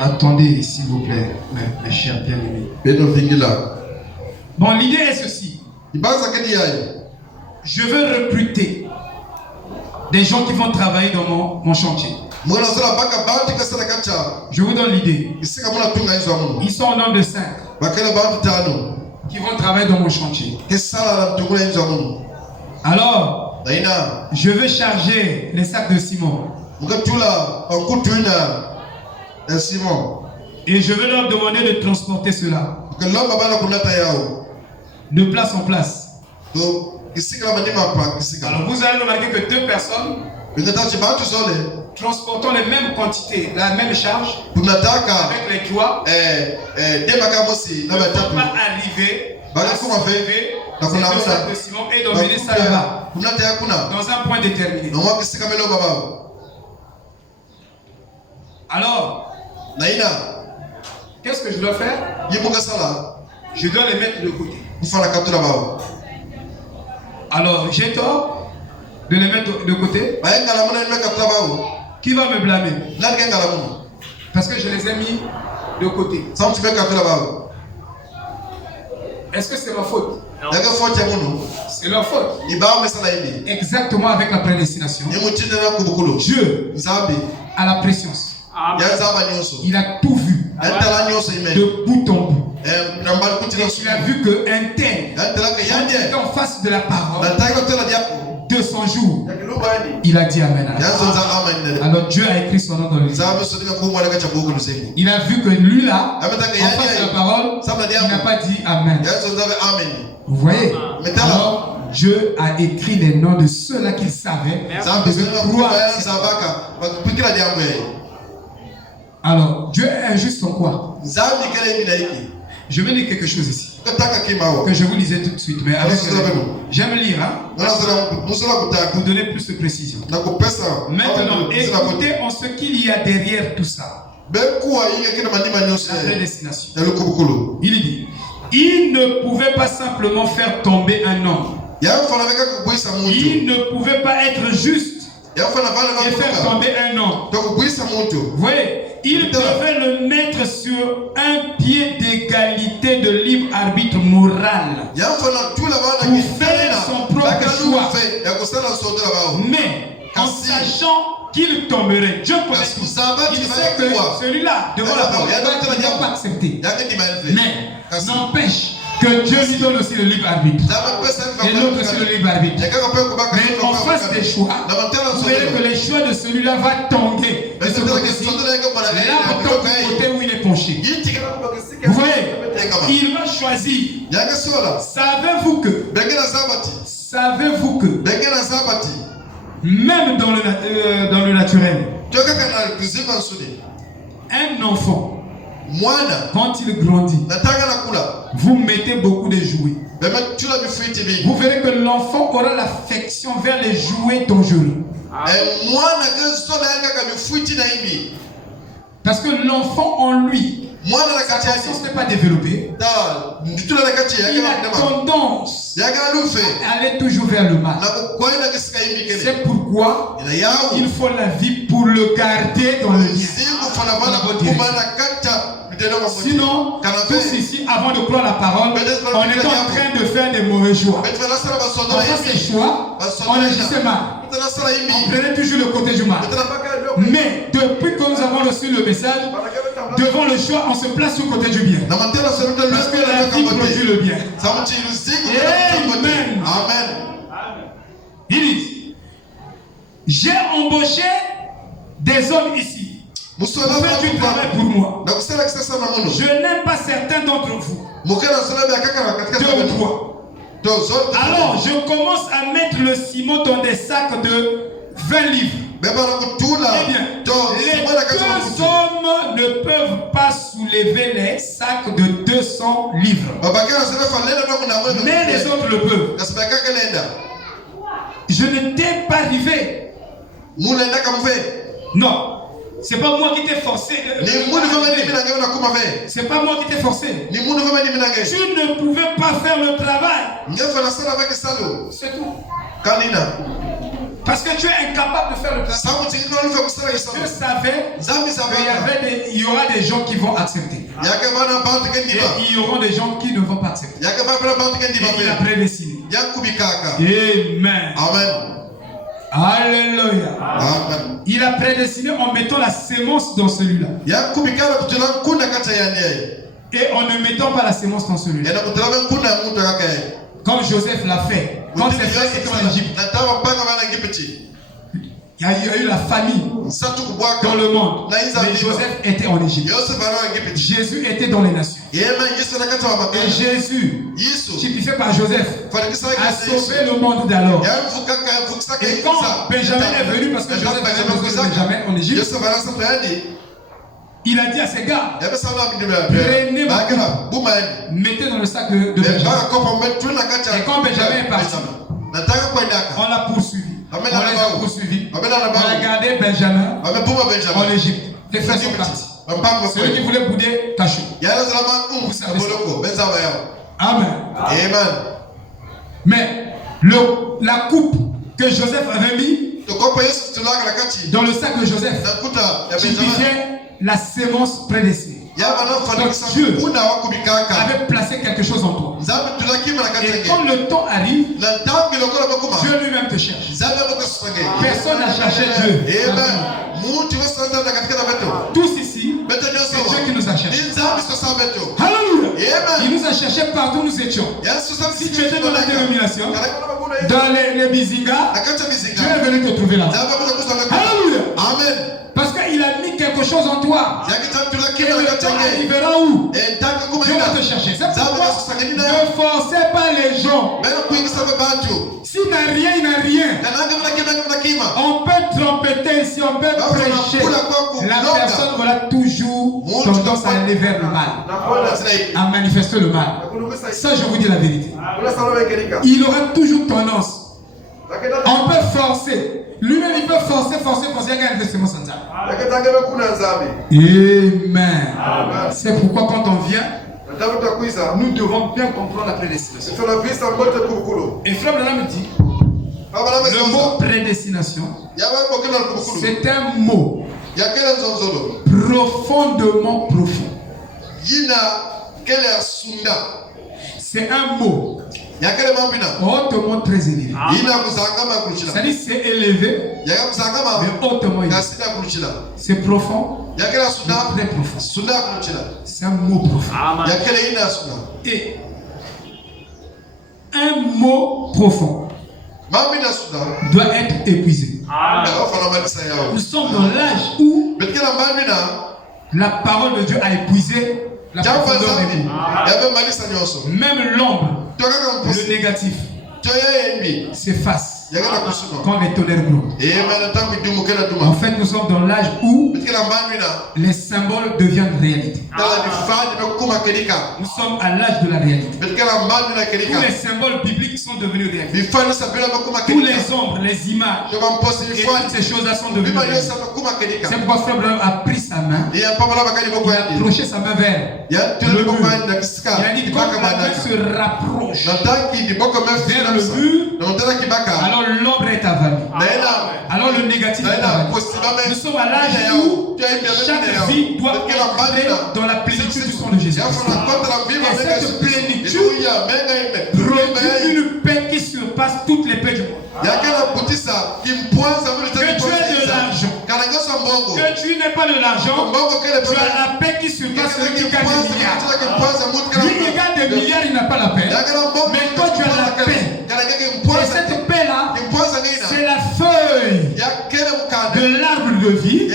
Attendez, s'il vous plaît, mes chers bien-aimés. Bon, l'idée est ceci. Je veux recruter des gens qui vont travailler dans mon chantier. Je vous donne l'idée. Ils sont au nombre de 5 qui vont travailler dans mon chantier. Alors, je veux charger les sacs de ciment. Et je vais leur demander de transporter cela de place en place. Alors vous allez remarquer que 2 personnes transportant les mêmes quantités, la même charge, avec les doigts, ne peuvent pas arriver à soulever ces sacs de ciment et d'emmener ça là-bas, dans un point déterminé. Alors, qu'est-ce que je dois faire? Je dois les mettre de côté. Alors, j'ai tort de les mettre de côté. Qui va me blâmer? Parce que je les ai mis de côté. Est-ce que c'est ma faute? C'est leur faute. Exactement avec la prédestination. Dieu a la préscience. Il a tout vu de bout en bout. Et il a vu qu'un tel était en face de la parole 200 jours. Il a dit Amen. Alors Dieu a écrit son nom dans le livre. Il a vu que lui là, en face de la parole, il n'a pas dit Amen. Vous voyez? Alors Dieu a écrit les noms de ceux-là qu'il savait. Alors, Dieu est injuste en quoi? Je vais lire quelque chose ici que je vous lisais tout de suite, mais j'aime lire, hein, pour donner plus de précision. Maintenant, écoutez en ce qu'il y a derrière tout ça. La prédestination. Il dit, il ne pouvait pas simplement faire tomber un homme. Il ne pouvait pas être juste et faire tomber un homme. Vous voyez, il devait le mettre sur un pied d'égalité de libre arbitre moral pour faire son propre choix. Mais en sachant qu'il tomberait, Dieu connaît tout. Il sait que celui-là, devant la parole, il ne va pas accepter. Mais n'empêche que Dieu lui donne aussi le libre arbitre. Et l'autre aussi le libre arbitre. Mais en face des choix, vous verrez que les choix de celui-là va tomber de ce côté-ci. Là, on tombe du côté où il est penché. Vous voyez, il va choisir. Savez-vous que même dans le naturel, Un enfant, quand il grandit, vous mettez beaucoup de jouets. Vous verrez que l'enfant aura l'affection vers les jouets dangereux. Parce que l'enfant en lui, sa conscience n'est pas développée. Il a tendance à aller toujours vers le mal. C'est pourquoi il faut la vie pour le garder dans le bien. Sinon, tous ici, avant de prendre la parole, on est en train de faire des mauvais choix. On fait ces choix, on agissait mal. On prenait toujours le côté du mal. Mais depuis que nous avons reçu le message, devant le choix, on se place sur le côté du bien. Parce que la vie produit le bien. Amen. Il dit, j'ai embauché des hommes ici. Vous faites du travail pour moi. Je n'aime pas certains d'entre vous. Deux ou trois. Alors, je commence à mettre le ciment dans des sacs de 20 livres. Eh bien, les deux hommes ne peuvent pas soulever les sacs de 200 livres. Mais les autres le peuvent. Je ne t'ai pas arrivé. Non. C'est pas moi qui t'ai forcé. C'est pas moi qui t'ai forcé. Tu ne pouvais pas faire le travail. C'est tout. Parce que tu es incapable de faire le travail. Je savais qu'il y aura des gens qui vont accepter. Et il y aura des gens qui ne vont pas accepter. Et il a prédestiné. Amen. Alléluia. Amen. Il a prédestiné en mettant la sémence dans celui-là. Et en ne mettant pas la sémence dans celui-là. Comme Joseph l'a fait. Quand ses frères étaient en Égypte. Il y a eu la famine dans le monde. Mais Joseph était en Égypte. Jésus était dans les nations. Et Jésus, typifié par Joseph, a sauvé le monde d'alors. Et quand Benjamin est venu, parce que Joseph avait besoin de Benjamin en Égypte, il a dit à ses gars, prenez ma coupe, mettez dans le sac de Benjamin. Et quand Benjamin est parti, on l'a poursuivi. On les a poursuivis. On a gardé Benjamin en Égypte. Les frères sont partis. Celui qui voulait bouder, caché. Vous savez ça. Amen. Mais la coupe que Joseph avait mis dans le sac de Joseph signifiait la sémence prédestinée. Donc Dieu avait placé quelque chose en toi. Et quand le temps arrive, Dieu lui-même te cherche. Personne n'a cherché Dieu. Tous ici, c'est Dieu qui nous a cherchés. Alléluia. Il nous a cherchés partout où nous étions. Si tu étais dans la dénomination, dans les bizingas, Dieu est venu te trouver là. Alléluia. Amen. Parce qu'il a mis quelque chose en toi. Et le temps arrivera où Dieu va te chercher. C'est pourquoi ne forcez pas les gens. S'il n'a rien, il n'a rien. On peut trompeter ici, on peut prêcher. La personne aura toujours tendance à aller vers le mal, à manifester le mal. Ça, je vous dis la vérité. Il aura toujours tendance. On peut forcer. Lui-même, il peut forcer. Il y a un investissement sans ça. Amen. C'est pourquoi quand on vient, nous devons bien comprendre la prédestination. Et Frère Branham me dit, le mot prédestination, c'est un mot profondément profond. C'est un mot hautement très élevé. C'est-à-dire c'est élevé, mais hautement élevé. C'est profond, mais très profond. C'est un mot profond. Et un mot profond doit être épuisé. Nous sommes dans l'âge où la parole de Dieu a épuisé la profondeur des mots. Même l'ombre, le négatif, s'efface. quand les tonnerres grondent. En fait, nous sommes dans l'âge où les symboles deviennent réalité. Nous sommes à l'âge de la réalité. Tous les symboles bibliques sont devenus réalité. Tous les ombres, les images, et toutes ces choses-là sont devenues réalité. C'est pourquoi Frère Branham a pris sa main, il a approché sa main vers le mur. Il a dit quand la main se rapproche vers le mur, alors l'ombre est avalée. Alors le négatif est avalé. Nous sommes à l'âge où chaque vie doit entrer dans la plénitude du sang de Jésus. Et cette plénitude produit une paix qui surpasse toutes les paix du monde. Que tu aies de l'argent, que tu n'aies pas de l'argent, tu as la paix qui surpasse celui qui gagne des milliards. Lui qui gagne des milliards, il n'a pas la paix. Mais toi, tu as la paix. Et cette paix-là, c'est la feuille de l'arbre de vie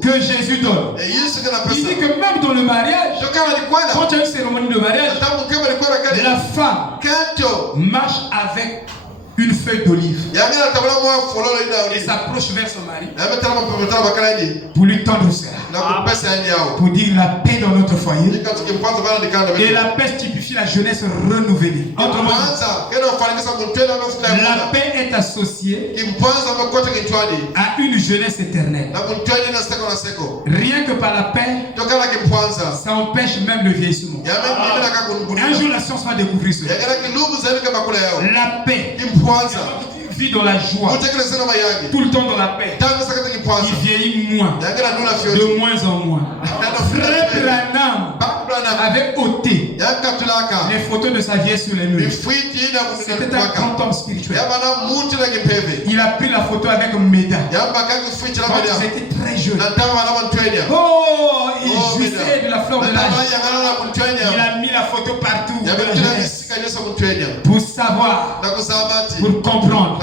que Jésus donne. Il dit que même dans le mariage, quand tu as une cérémonie de mariage, la femme marche avec une feuille d'olive et s'approche vers son mari pour lui tendre cela, pour dire la paix dans notre foyer. Et la paix typifie la jeunesse renouvelée. Autrement dit, la paix est associée à une jeunesse éternelle. Rien que par la paix, ça empêche même le vieillissement. Un jour la science va découvrir cela. La paix vit dans la joie, tout le temps dans la paix. Il vieillit moins, de moins en moins. Frère Branham avait ôté les photos de sa vieille sur les murs. C'était un grand homme spirituel. Il a pris la photo avec Méda quand ils étaient très jeunes. Oh, il jouissait de la fleur de l'âge. Il a mis la photo partout de la jeunesse pour savoir, pour comprendre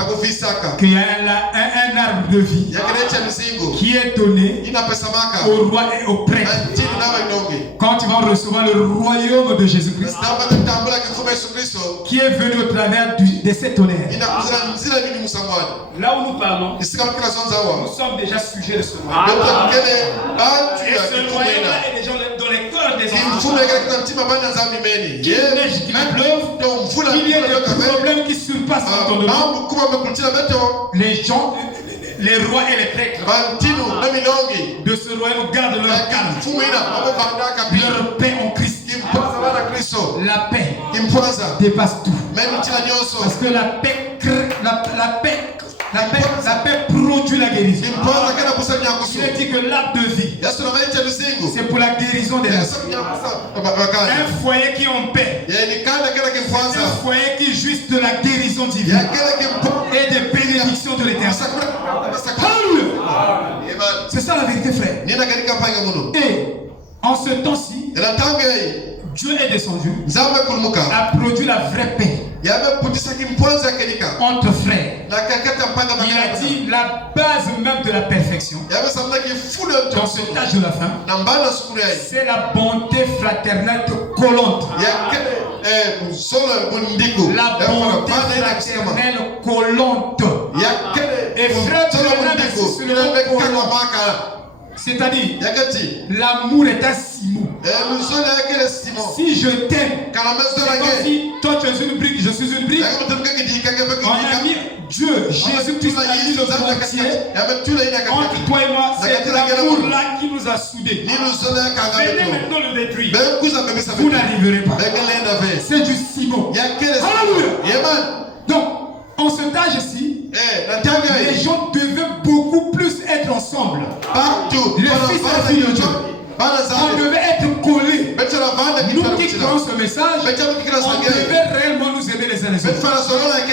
qu'il y a un arbre de vie qui est donné au roi et au prêtre quand ils vont recevoir le royaume de Jésus-Christ qui est venu au travers de ces tonnerres. Là où nous parlons, nous sommes déjà sujets de ce royaume. Et ce royaume-là est déjà dans les cœurs des enfants. Qu'il neige, qu'il pleuve, qu'il y ait des problèmes qui surpassent l'entendement. Les gens, les rois et les prêtres de ce royaume gardent leur calme, leur paix en Christ. La paix dépasse tout. Parce que la paix produit la guérison. Il est dit que l'arbre de vie, c'est pour la guérison des nations. Un foyer qui est en paix, c'est un foyer qui jouit de la guérison divine et des bénédictions de l'éternel. C'est ça la vérité, frère. Et en ce temps-ci, Dieu est descendu, a produit la vraie paix entre frères. Il a dit la base même de la perfection dans cet âge de la fin, c'est la bonté fraternelle collante. La bonté fraternelle collante. Et frère, sur le mot collante, c'est-à-dire, l'amour est un ciment. Si je t'aime, c'est comme si toi tu es une brique, je suis une brique. On a mis Dieu, Jésus-Christ a mis le boîtier entre toi et moi. C'est l'amour là qui nous a soudés. Venez maintenant le détruire. Vous n'arriverez pas. C'est du ciment. Alléluia. Donc, en cet âge-ci, les gens devaient beaucoup plus être ensemble. Les fils et filles de Dieu. On devait être collés. Nous qui créons ce message, on devait réellement nous aimer les uns les autres.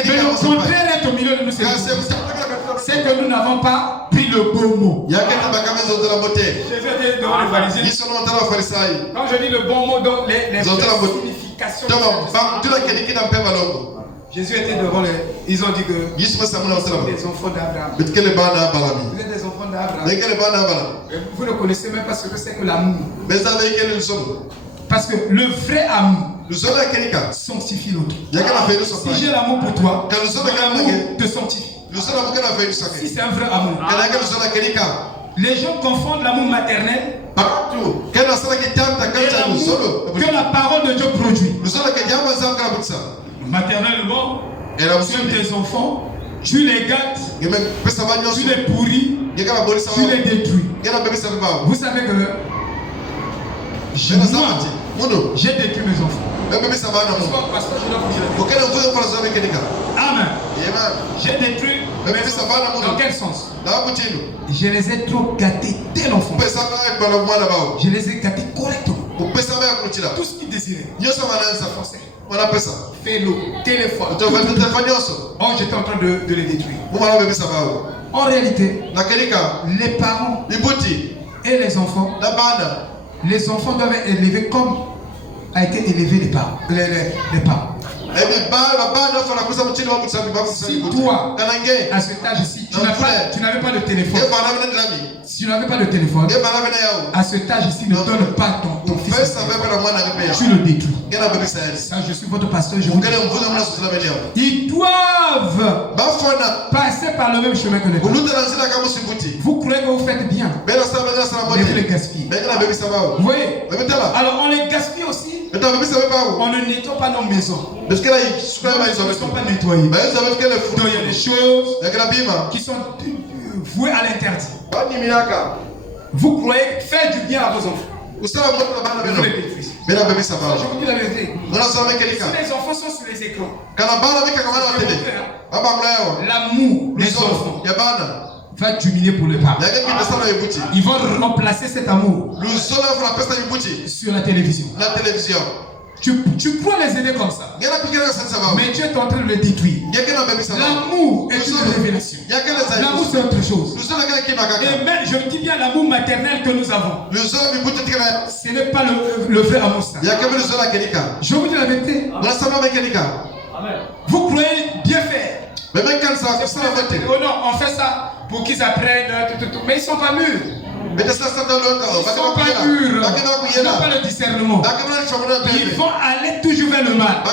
Mais le contraire est au milieu de nous. C'est que nous n'avons pas pris le bon mot. Je vais dire devant les pharisiens. Quand je dis le bon mot, donc les significations. Jésus était devant les... Ils ont dit que ils sont des enfants d'Abraham. Vous êtes des enfants d'Abraham. Vous ne connaissez même pas ce que c'est que l'amour. Parce que le vrai amour, sanctifie l'autre. Si Si j'ai l'amour pour toi, mon amour te sanctifie. Si c'est un vrai amour. Les gens confondent l'amour maternel et l'amour que la parole de Dieu produit. Maternellement, tu aimes tes enfants, tu les gâtes, tu les pourris, tu les détruis. Vous savez que moi, j'ai détruit mes enfants. Amen. J'ai détruit mes enfants. Dans quel sens? Je les ai trop gâtés dès l'enfance. Je les ai gâtés correctement. Tout ce qu'ils désiraient. Fais-le, téléphone. Oh, j'étais en train de les détruire. En réalité, les parents et les enfants doivent être élevés comme a été élevé les parents. Les parents. Si toi, à cet âge-ci, tu n'avais pas de téléphone, si tu n'avais pas de téléphone, à cet âge-ci, ne donne pas ton fils. Tu le détruis. Ça, je suis votre pasteur. Ils doivent passer par le même chemin que les parents. Vous croyez que vous faites bien, mais vous les gaspillez. Vous voyez? Alors on les gaspille aussi. On ne nettoie pas nos maisons. Ils ne sont pas nettoyés. Donc il y a des choses qui sont vouées à l'interdit. Vous croyez faire du bien à vos enfants. Vous les détruisez. Je vous dis la vérité. Si les enfants sont sur les écrans, l'amour des enfants va diminuer pour les parents. Ils vont remplacer cet amour sur la télévision. Tu crois les aider comme ça, mais tu es en train de les détruire. L'amour est une révélation. L'amour c'est autre chose. Et même, je dis bien l'amour maternel que nous avons. Ce n'est pas le vrai amour ça. Je vous dis la vérité. Vous croyez bien faire. Oh non, on fait ça pour qu'ils apprennent mais ils ne sont pas mûrs. Ils ne sont pas mûrs. Ils n'ont pas le discernement. Ils vont aller toujours vers le mal.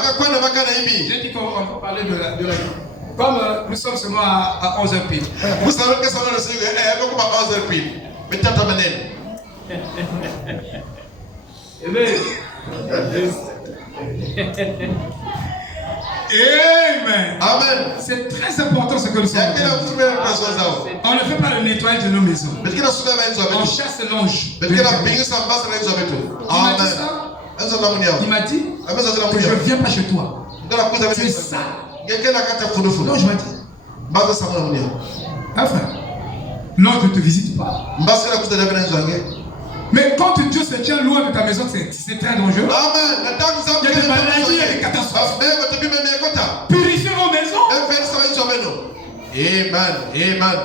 J'ai dit qu'on va parler de la vie. Comme nous sommes seulement à 11h pile. Vous savez que ça va le suivre à 11h pile. Mais tu as Amen. Amen. C'est très important ce que nous sommes. On ne fait pas le nettoyage de nos maisons. On chasse l'ange. Il m'a dit que je ne viens pas chez toi. Tu es sale. Non, je m'ai dit. Enfin, l'ange ne te visite pas. Mais quand Dieu se tient loin de ta maison, c'est très dangereux. Amen. Il y a des maladies, il y a des catastrophes. Purifiez vos maisons. Amen. Amen.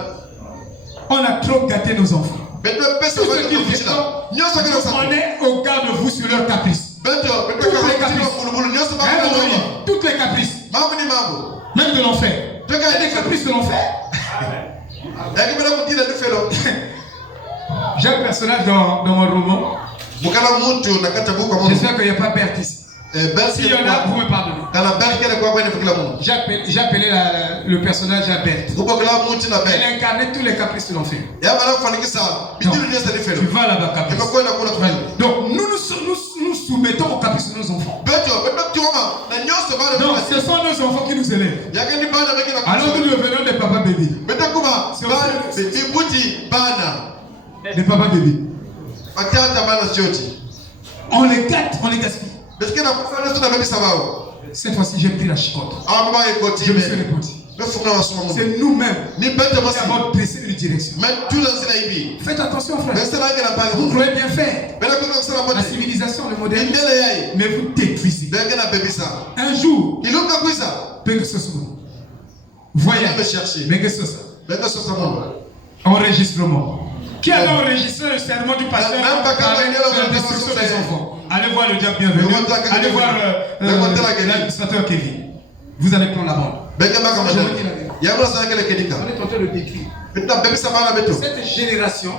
On a trop gâté nos enfants. Tout ce qu'ils disent, on est au garde de vous sur leurs caprices. Toutes les caprices. Même de l'enfer. Il y a des caprices de l'enfer. J'ai un personnage dans mon roman. J'espère qu'il n'y a pas Berthe ici. S'il y en a, vous me pardonnez. J'ai appelé le personnage à Berthe. Elle incarnait tous les caprices de l'enfer. Tu vas là-bas, caprice. Donc nous soumettons aux caprices de nos enfants. Non, ce sont nos enfants qui nous élèvent. Alors nous devenons des papas bébés. Des papas bébés. On les gâte, on les gaspille. Cette fois-ci, j'ai pris la chicotte. Je me suis répété. C'est nous-mêmes qui avons pressé une direction. Faites attention, frère. Vous croyez bien faire la civilisation, le modèle, mais vous détruisez. Un jour, que ce soit voyage, mais que ce soit enregistrement. Qui avait enregistré le serment du pasteur sur la destruction des enfants? Allez voir le diable bienvenu. Allez voir l'administrateur Kevin. Vous allez prendre la bande. On est en train de décrire. Cette génération,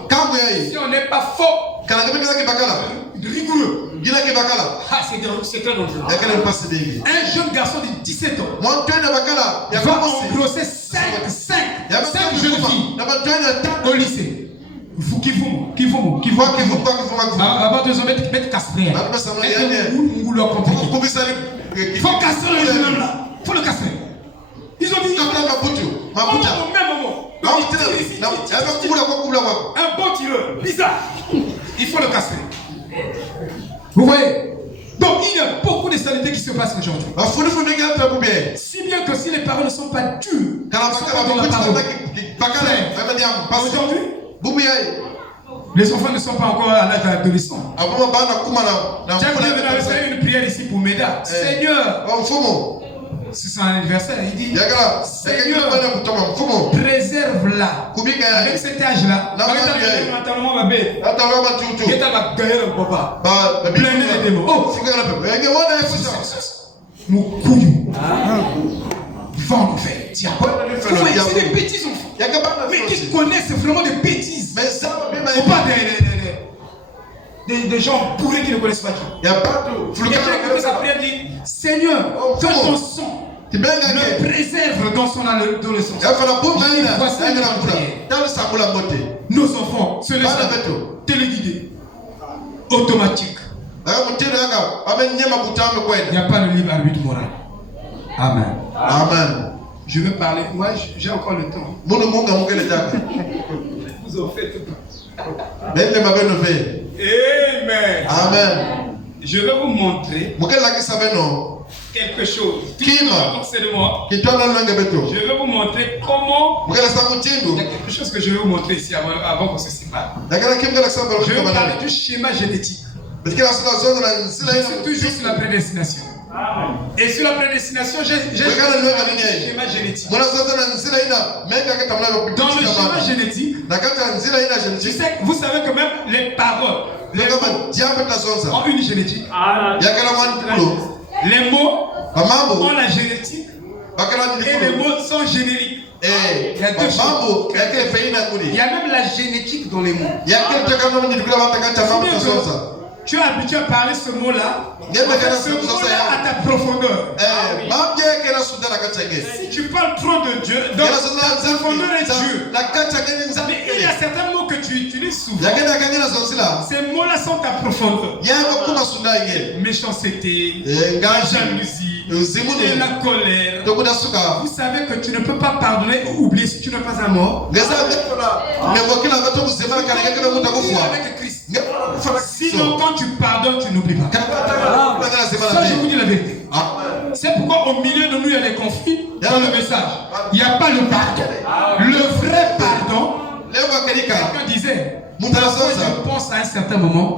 si on n'est pas fort, Rigoureux. Ah, c'est très dangereux. Un jeune garçon de 17 ans va engrosser 5 jeunes filles au lycée. Avant de se mettre castré. Il faut castrer le jeune homme là. Il faut le castrer. Ils ont dit au même moment. Un bon tireur, bizarre. Il faut le castrer. Vous voyez? Donc il y a beaucoup de saletés qui se passent aujourd'hui. Si bien que si les parents ne sont pas durs, aujourd'hui, les enfants ne sont pas encore à l'âge adolescent. Chaque jour, vous avez une prière ici pour Méda. Seigneur, c'est son anniversaire, il dit Seigneur, préserve-la. Avec cet âge-là, va en enfer. C'est des petits enfants. Mais qui connaissent vraiment des bêtises. Ou pas des gens bourrés qui ne connaissent pas Dieu. Quelqu'un qui fait sa prière dit Seigneur, que ton sang le préserve dans son adolescence. Nos enfants se laissent téléguider, automatique. Il n'y a pas de libre arbitre moral. Amen. Amen. Je vais parler. Moi, j'ai encore le temps. Vous en faites pas. Amen. Amen. Je vais vous montrer quelque chose. Je vais vous montrer comment. Il y a quelque chose que je vais vous montrer ici avant qu'on se sépare. Je vais vous parler du schéma génétique. Je suis toujours sur la prédestination. Et sur la prédestination, j'ai le schéma génétique. Dans le schéma génétique, vous savez que même les paroles, ont une génétique. Les mots ont la génétique et les mots sont génériques. Il y a deux choses. Il y a même la génétique dans les mots. Tu es habitué à parler ce mot-là. Ce mot-là à ta profondeur. Si tu parles trop de Dieu, donc ta profondeur est Dieu. Mais il y a certains mots que tu utilises souvent. Ces mots-là sont ta profondeur. Méchanceté, la jalousie, et la colère. Vous savez que tu ne peux pas pardonner ou oublier si tu n'es pas un mort. Avec Christ. Sinon, quand tu pardonnes, tu n'oublies pas. Ça, je vous dis la vérité. C'est pourquoi au milieu de nous, il y a des conflits dans le message. Il n'y a pas le pardon. Le vrai pardon, quelqu'un disait, je pense à un certain moment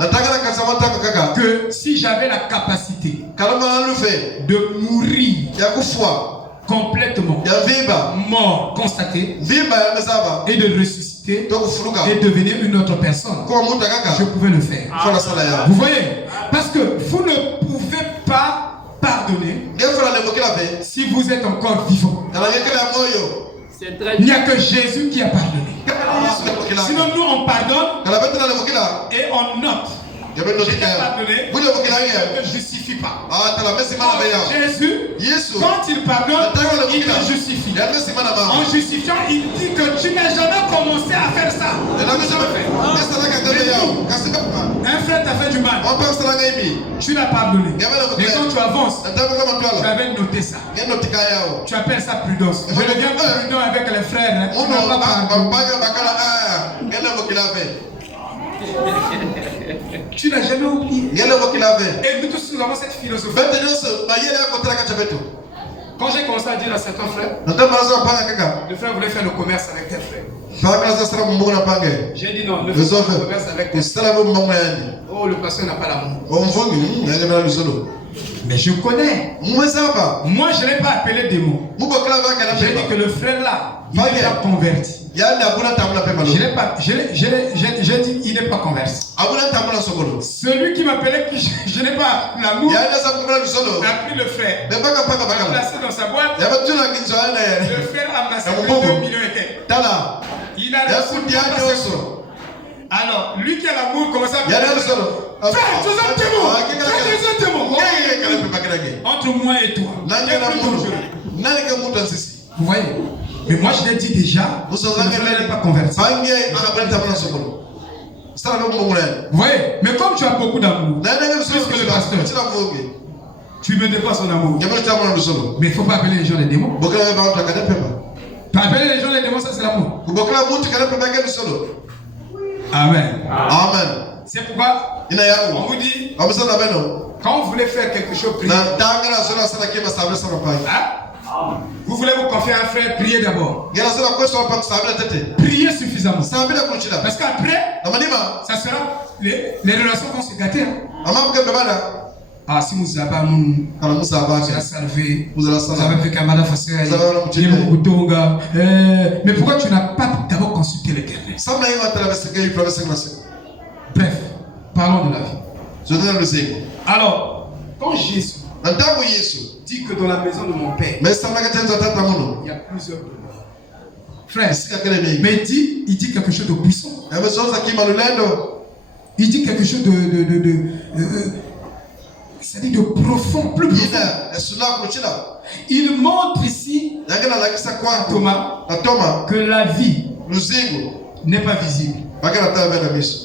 que si j'avais la capacité de mourir complètement, mort, constaté, et de ressusciter et devenir une autre personne, je pouvais le faire. Vous voyez? Parce que vous ne pouvez pas pardonner si vous êtes encore vivant. Il n'y a que Jésus qui a pardonné. Sinon nous on pardonne et on note. Je t'ai pardonné, je ne justifie pas. Jésus, quand il pardonne, il te justifie. En justifiant, il dit que tu n'as jamais commencé à faire ça. Un frère t'a fait du mal. Tu l'as pardonné. Et quand tu avances, tu avais noté ça. Tu appelles ça prudence. Je deviens prudent avec les frères. On n'a pas pardonné. Tu n'as jamais oublié. Et nous tous nous avons cette philosophie. Quand j'ai commencé à dire à certains frères, le frère voulait faire le commerce avec tes frères. J'ai dit non, ne fais pas le commerce avec tes frères. Oh, le pasteur n'a pas l'amour. Mais je connais. Moi, je ne l'ai pas appelé démon. J'ai dit que le frère là, il n'est pas converti. J'ai dit il n'est pas converti. Celui qui m'appelait que je n'ai pas l'amour a pris le frère. Il l'a placé dans sa boîte. Le frère a amassé 2 millions et quelques. Il a reçu Alors, lui qui a l'amour commence à Frère, tu es un témoin. Entre moi et toi. Vous voyez? Mais moi je l'ai dit déjà, je ne l'ai pas converti. Vous voyez? Mais comme tu as beaucoup d'amour, plus que le pasteur, tu ne me donnes pas son amour. Mais il ne faut pas appeler les gens les démons. Pas appeler les gens les démons, ça c'est l'amour. Amen. Amen. C'est pourquoi on vous dit, quand vous voulez faire quelque chose, priez. Vous voulez vous confier à un frère, priez d'abord. Priez suffisamment. Parce qu'après, ça sera, les relations vont se gâter. Ah, si vous avez salvé, vous avez fait Kamada Fassé, mais pourquoi tu n'as pas d'abord consulté l'Éternel? Bref, parlons de la vie. Alors, quand Jésus dit que dans la maison de mon père, il y a plusieurs demeures. Frère, mais il dit quelque chose de puissant. Il dit quelque chose c'est-à-dire de profond, plus profond. Il montre ici à Thomas que la vie n'est pas visible.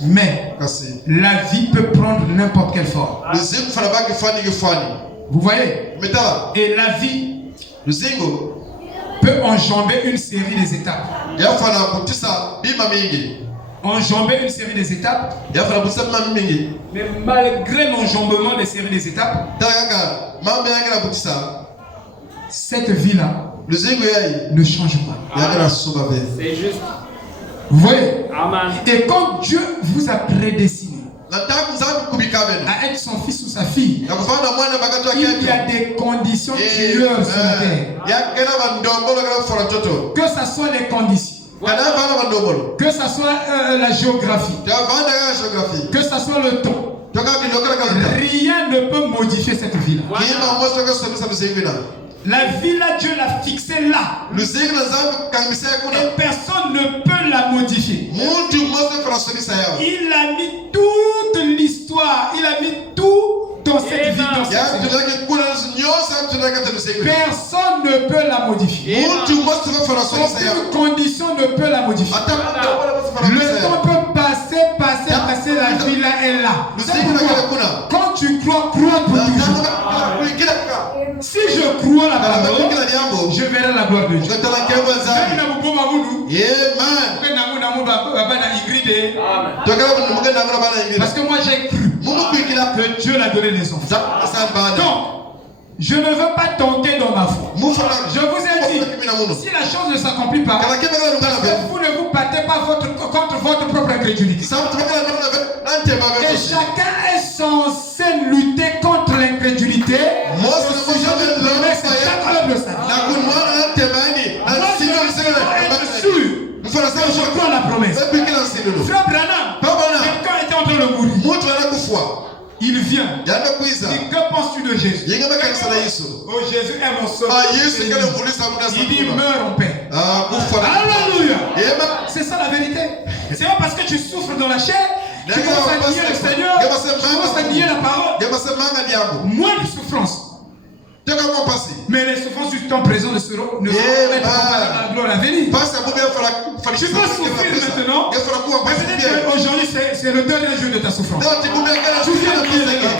Mais la vie peut prendre n'importe quelle forme. Vous voyez? Et la vie peut enjamber une série des étapes. Enjamber une série des étapes. Mais malgré l'enjambement des séries des étapes, cette vie-là ne change pas. C'est juste. Vous voyez? Amen. Et quand Dieu vous a prédestiné à être son fils ou sa fille, il y a des conditions tueuses sur la terre. Que ce soit les conditions, que ce soit la géographie, que ce soit le temps, rien ne peut modifier cette vie-là. La vie là, Dieu l'a fixée là. Et personne ne peut la modifier. Il a mis toute l'histoire, il a mis tout dans cette vie. Personne ne peut la modifier. Aucune condition ne peut la modifier. Le temps peut passer, la vie là est là. Quand tu crois pour toujours. Si je crois la parole, je verrai la gloire de Dieu. Parce que moi j'ai cru que Dieu l'a donné les enfants. Donc, je ne veux pas tenter dans ma foi. Je vous ai dit, si la chose ne s'accomplit pas, parce que vous ne vous battez pas contre votre propre incrédulité. Et chacun est censé lutter contre l'incrédulité. Je crois la promesse. Frère Branham, quelqu'un était en train de mourir. Il vient. Il dit, que penses-tu de Jésus? Oh, Jésus est mon sauveur. Il dit, meurs en paix. Alléluia. C'est ça la vérité. C'est pas parce que tu souffres dans la chair, tu commences à nier le Seigneur, tu commences à nier la parole. Moins de souffrance. Mais les souffrances du temps présent ne seront pas comparables à la gloire à venir. Tu peux souffrir maintenant, mais peut-être qu'aujourd'hui c'est le dernier jour de ta souffrance. Tu viens de dire.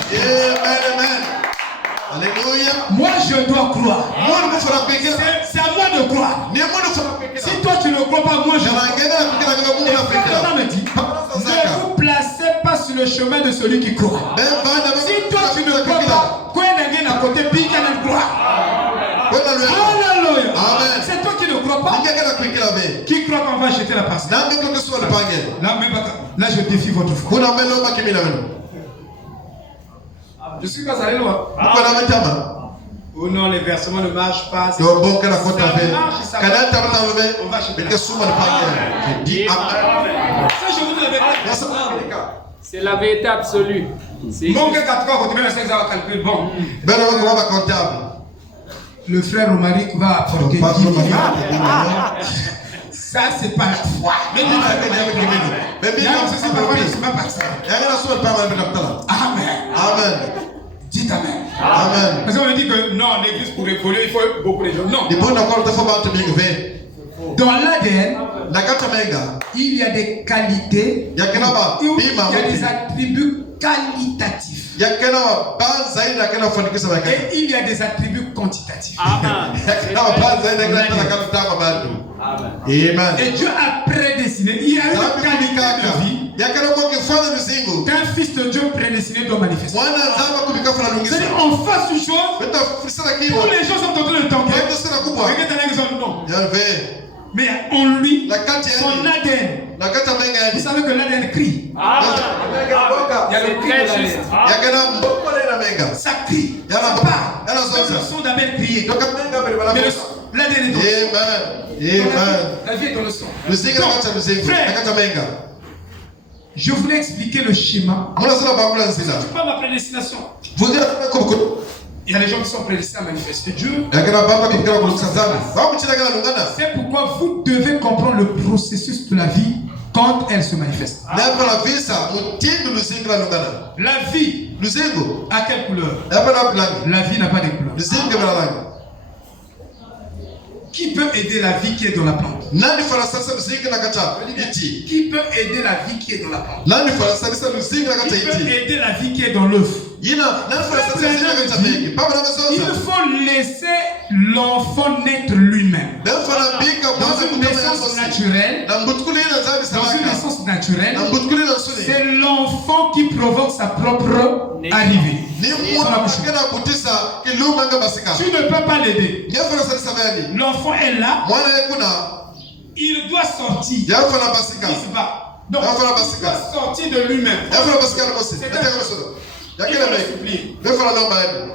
Alléluia. Moi je dois croire. C'est à moi de croire. Si toi tu ne crois pas, moi je crois. Ne vous placez pas sur le chemin de celui qui croit. Si toi tu ne crois pas, à côté, alléluia. C'est toi qui ne crois pas. Qui croit qu'on va jeter la passe? Là je défie votre foi. Je suis pas allé loin. Oh non, les versements ne marchent pas. Ça marche, ça c'est la vérité absolue. Le frère Romaric va apporter 10 millions. Ça, c'est pas la foi. Mais il y a Amen. Amen. Dites Amen. Amen. Parce qu'on me dit que non, l'église pour évoluer, il faut beaucoup de gens. Non. Dans l'ADN, il y a des qualités, il y a des attributs qualitatifs. Et il y a des attributs quantitatifs. Amen. Et Dieu a prédestiné. Il y a une qualité de vie qu'un fils de Dieu prédestiné doit manifester. C'est-à-dire, on fasse une chose, tous les gens sont en train de tanker. Non. Mais en lui, son ADN. Vous savez que l'ADN crie. Amen. Il y a le cri de l'ADN. Ça crie. Ça parle. Comme le son d'Abel crier. Mais l'ADN est dans le son. La vie est dans le son. Je voulais expliquer le schéma. Tu parles de la prédestination. Il y a des gens qui sont prédestinés à manifester Dieu. C'est pourquoi vous devez comprendre le processus de la vie quand elle se manifeste. La vie a quelle couleur? La vie n'a pas de couleur. Qui peut aider la vie qui est dans la plante? Qui peut aider la vie qui est dans la plante? Qui peut aider la vie qui est dans l'œuf? Il faut laisser l'enfant naître lui-même. Dans une naissance naturelle, c'est l'enfant qui provoque sa propre arrivée. Tu ne peux pas l'aider. L'enfant est là. Il doit sortir. Il se bat. Donc, il doit sortir de lui-même.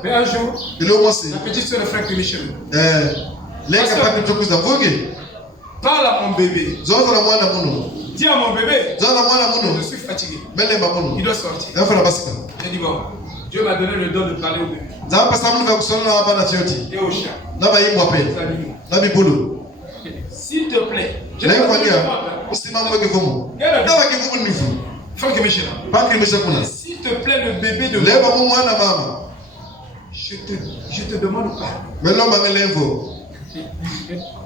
Mais un jour, la petite soeur de frère Michel parle à mon bébé. Dis à mon bébé, je suis fatigué. Il doit sortir. J'ai dit bon, Dieu m'a donné le don de parler au bébé. Et au chat. S'il te plaît, je ne vais pas te s'il te plaît, le bébé de je te demande pas.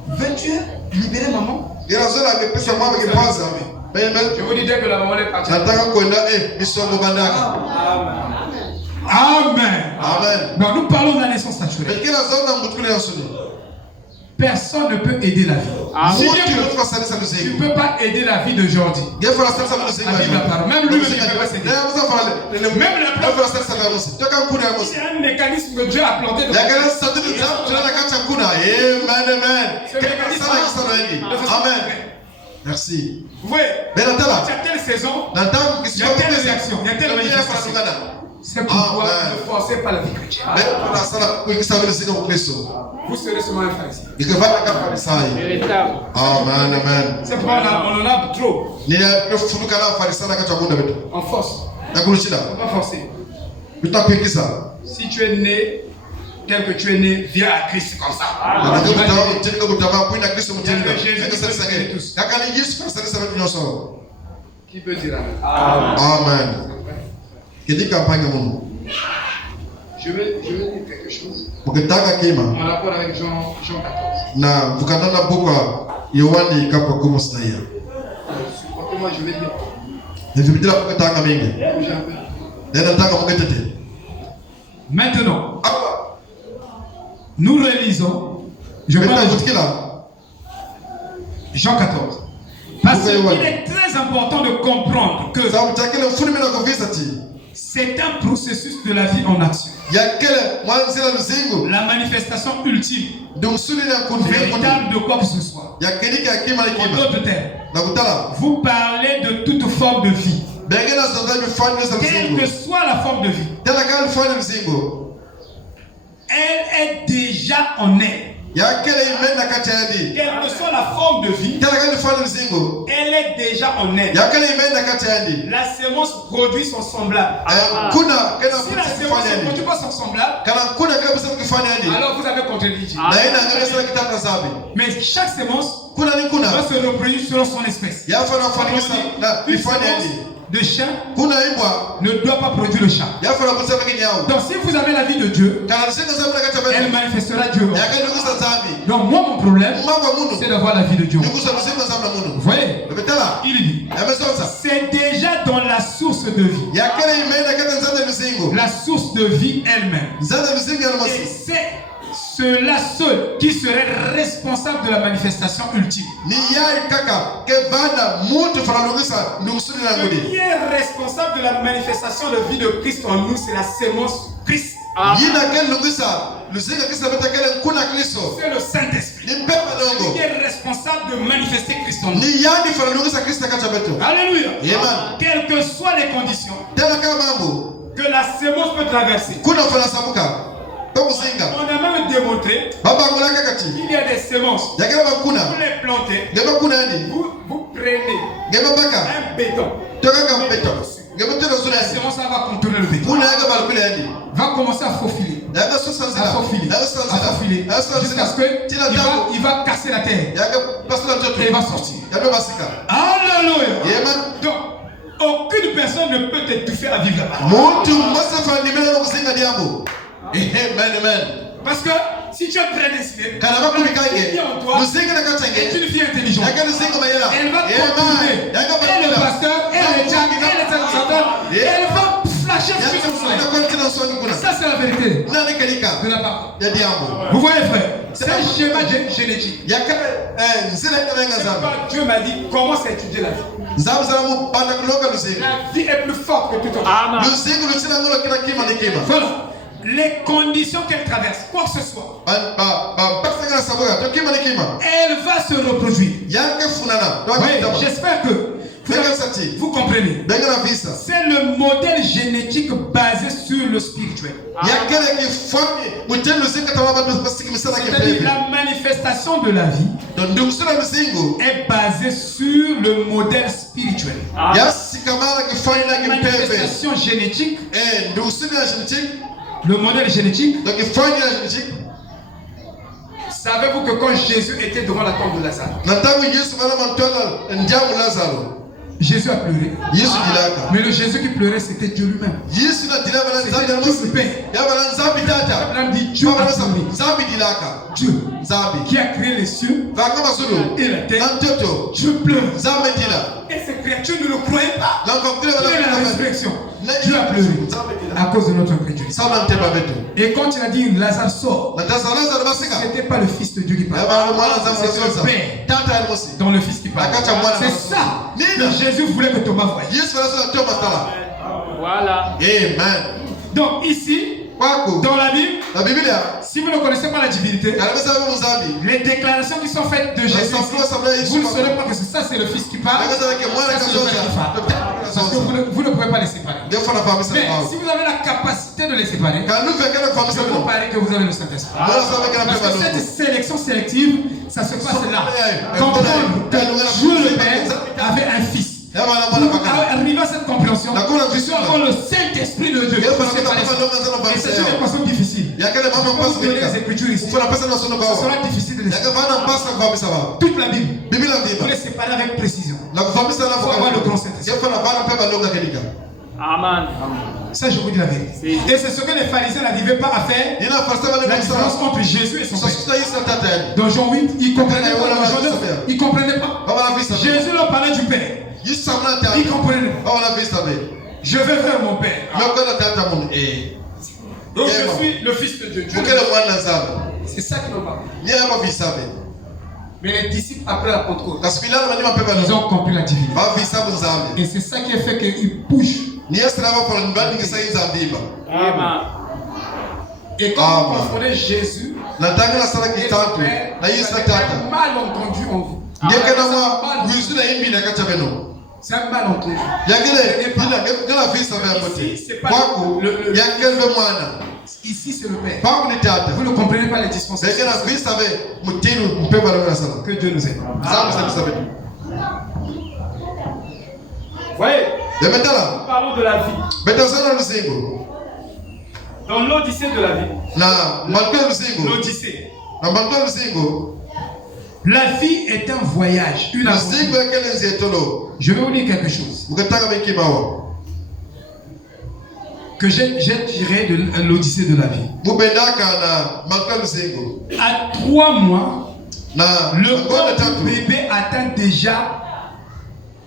Veux-tu libérer maman? Je vous dis dès que la maman est partie. Amen. Non, nous parlons de la naissance naturelle. Personne ne peut aider la vie. Tu ne peux pas aider la vie de Jordi. Même lui, il ne peut pas s'aider. Même la plante, c'est un mécanisme que Dieu a planté dans Amen. Merci. Vous voyez, il y a telle saison, il y a telle réaction, il y a telle manifestation. C'est pourquoi ne forcez pas la vie chrétienne. Vous serez seulement un pharisien. Amen. C'est pourquoi on en a trop. On force. On ne peut pas forcer. Si tu es né tel que tu es né, viens à Christ comme ça. Qui peut dire Amen. Je vais dire quelque chose en rapport avec Jean 14. Supportez-moi, je vais dire. Maintenant, nous réalisons, je parle Jean 14. Parce qu'il est très important de comprendre que c'est un processus de la vie en action. La manifestation ultime, véritable de quoi que ce soit. En d'autres termes, vous parlez de toute forme de vie. Quelle que soit la forme de vie, elle est déjà en elle. Quelle que soit la forme de vie, elle est déjà en elle. La sémence produit son semblable. Si la sémence ne produit pas son semblable, alors vous avez contredit. Mais chaque sémence doit se reproduire selon son espèce. Une sémence de chat ne doit pas produire le chat. Donc si vous avez la vie de Dieu, elle manifestera Dieu. Donc moi mon problème, c'est d'avoir la vie de Dieu. Vous voyez, il dit, c'est déjà dans la source de vie. La source de vie elle-même. Et c'est cela seul qui serait responsable de la manifestation ultime. Qui est responsable de la manifestation de vie de Christ en nous, c'est la sémence Christ. C'est le Saint-Esprit qui est responsable de manifester Christ en nous. Alléluia. Quelles que soient les conditions que la sémence peut traverser, on a même démontré qu'il y a des semences. Vous les plantez, vous prenez un béton. La sémence va contourner le béton. Va commencer à faufiler. Jusqu'à ce qu'il va casser la terre. Et il va sortir. Alléluia. Donc, aucune personne ne peut t'étouffer à vivre là-bas. Parce que si tu es prédestiné, elle en toi, est une fille intelligente. Elle va continuer. Et le pasteur, et le diacre, et le sacerdoce, elle va flasher sur son soleil. Ça c'est la vérité de la parole. Vous voyez frère, c'est un schéma génétique. Dieu m'a dit, commence à étudier la vie. La vie est plus forte que tout autre. Voilà. Les conditions qu'elle traverse, quoi que ce soit, elle va se reproduire. Oui, j'espère que vous comprenez. C'est le modèle génétique basé sur le spirituel. C'est-à-dire la manifestation de la vie est basée sur le modèle spirituel. La manifestation génétique, le modèle génétique. Savez-vous que quand Jésus était devant la tombe de Lazare, Jésus a pleuré. Mais le Jésus qui pleurait, c'était Dieu lui-même. C'était Dieu le Père. Abraham dit Dieu a pleuré. Dieu qui a créé les cieux et la terre. Dieu pleure. Et ces créatures ne le croyaient pas. Et la résurrection. Dieu a pleuré à cause de notre incrédulité. Et quand il a dit Lazare sort, ce n'était pas le Fils de Dieu qui parlait. C'était le Père dans le Fils qui parlait. C'est ça que Jésus voulait que Thomas voie. Voilà. Amen. Donc ici, dans la Bible, si vous ne connaissez pas la divinité, les déclarations qui sont faites de Jésus, vous ne saurez pas que ça c'est le Fils qui parle, ça c'est le Père qui parle. Parce que vous ne pouvez pas les séparer. Mais si vous avez la capacité de les séparer, je vous parler que vous avez le Saint-Esprit. Parce que cette sélection sélective, ça se passe là. Comprendre que Dieu le Père avait un Fils. Pour arriver à cette compréhension, je suis avoir le Saint-Esprit de Dieu. Et c'est une équation difficile. Je peux vous donner les Écritures ici. Ce sera difficile de les séparer. Toute la Bible, vous les séparer avec précision. Il faut avoir le grand Saint-Esprit. Amen. Ça, je vous dis la vérité. Et c'est ce que les pharisiens n'arrivaient pas à faire. La différence entre Jésus et son Père. Dans Jean 8, ils ne comprenaient pas. Dans Jean 9, ils ne comprenaient pas. Jésus leur parlait du Père. Ils comprenaient. Je vais vers mon Père. Donc je suis le Fils de Dieu. C'est ça qu'ils n'ont pas compris. Mais les disciples, après la Pentecôte, ils ont compris la divinité. Et c'est ça qui a fait qu'ils bougent. Amen. Et quand vous confondez Jésus et son Père, vous avez mal entendu en vous. C'est un malentendu. Ici, c'est le Père. Pangu ni tata. Vous ne comprenez pas les dispensations. Dekena Kristo ave mutiru mpemba na sana. Que Dieu nous aide. Zamu sabe. Voyez, De maintenant, nous parlons de la vie. betazana luzingo. Dans l'Odyssée de la vie. Na malko luzingo. L'Odyssée. Na malko luzingo. La vie est un voyage, une aventure. Luzingo ekele nzetolo. Je vais vous dire quelque chose Ukataka bekimawa. que j'ai tiré de l'Odyssée de la vie. Mubendaka na malko luzingo. À 3 mois, Na le corps du bébé atteint déjà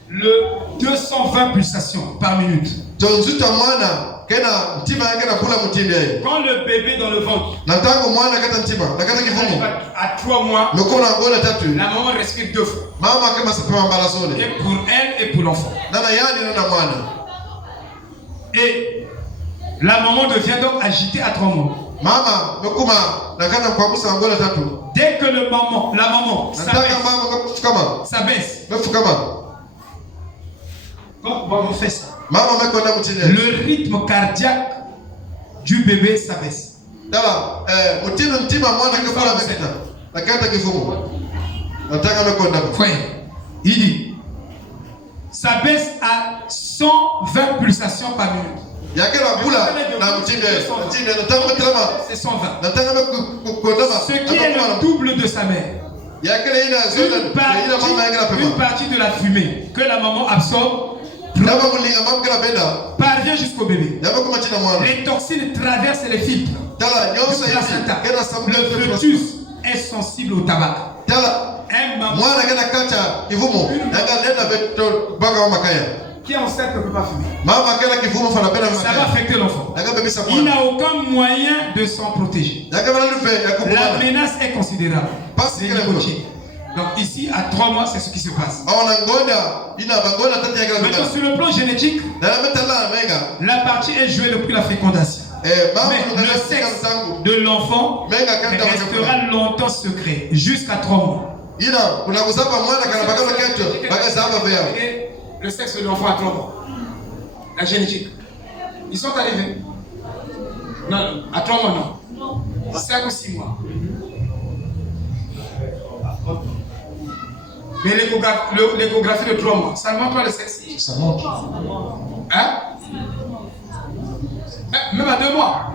le 220 pulsations par minute. Tonzuta mwana kena ntima yake na kula mutinde. Quand le bébé dans le ventre Natango mwana kata ntima, nakata kifumo. à 3 mois, Mekona ngona tatu. la maman respire 2 fois. Mama kama sapema mbala sole. Et pour elle et pour l'enfant. Nana yani nana mwana. Et la maman devient donc agitée à 3 mois. Mama mekuma nakata kwa musa ngona tatu. Dès que la maman Nataka mama kufukama. s'abaisse. Mefukama. Quand on fait ça, Mama mekona mutinde. le rythme cardiaque du bébé s'abaisse. Dala mutinde ntima mwana kafala mekita. Nakata kifumo. Nataka mekona. Frère, il dit, s'abaisse à 120 pulsations par minute. Yake la bula na mutinde. Mutinde nataka metrama. C'est 120. Nataka mekona. Ce qui est le double de sa mère. Une partie de la fumée que la maman absorbe parvient jusqu'au bébé. Les toxines traversent les filtres. Le placenta. Le fœtus est sensible au tabac. Un maman qui est enceinte ne peut pas fumer. Ça va affecter l'enfant. Il n'a aucun moyen de s'en protéger. La menace est considérable. Donc ici, à 3 mois, c'est ce qui se passe. Maintenant, sur le plan génétique, la partie est jouée depuis la fécondation. Mais le sexe de l'enfant restera longtemps secret, jusqu'à 3 mois. Le sexe de l'enfant à 3 mois. La génétique. Ils sont arrivés. Non, à 3 mois, non. 5 ou 6 mois. Mais l'échographie de 3 mois, ça ne montre pas le sexe. Ça montre. Hein? Même à 2 mois.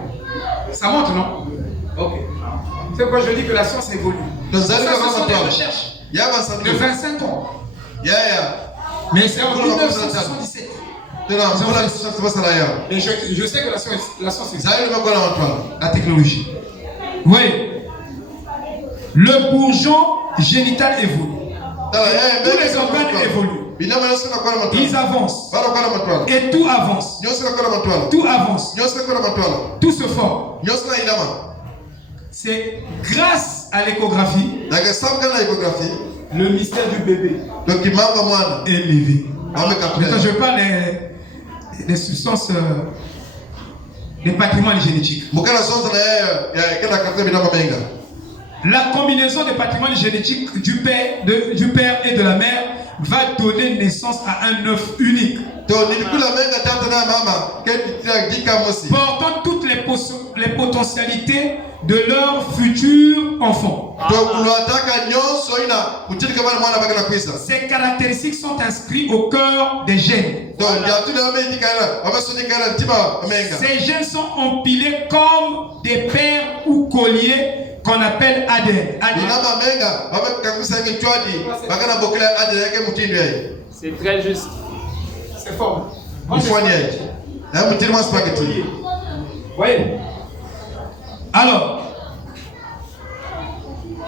Ça montre, non? Ok. C'est pourquoi je dis que la science évolue. Ça, ce sont des recherches de 25 ans. Mais c'est en 1977. Et je sais que la science existe. La technologie. Oui. Le bourgeon génital évolue. Tous les organes évoluent. Ils avancent. Et tout avance. Tout avance. Tout se forme. C'est grâce à l'échographie. Le mystère du bébé est levé. Maintenant, je parle des substances, des patrimoines génétiques. La combinaison des patrimoines génétiques du père et de la mère va donner naissance à un œuf unique. Portant toutes les potentialités de leur futur enfant. Ces caractéristiques sont inscrites au cœur des gènes. Ces gènes sont empilés comme des paires ou colliers qu'on appelle ADN. C'est très juste. C'est fort. Voyez. Alors,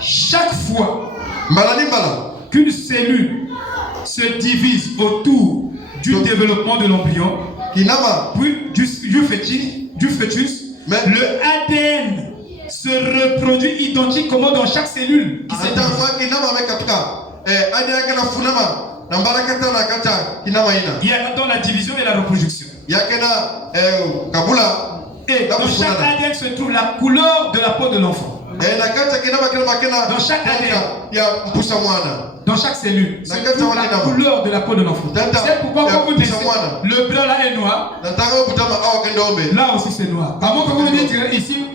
chaque fois qu'une cellule se divise autour du développement de l'embryon, puis du fœtus, le ADN se reproduit identiquement dans chaque cellule. Il y a dans la division et la reproduction. Et dans chaque ADN se trouve la couleur de la peau de l'enfant. Dans chaque ADN. Dans chaque cellule. C'est la couleur de la peau de l'enfant. C'est pourquoi quand vous dites le blanc là est noir. Là aussi c'est noir. Avant que vous dites ici,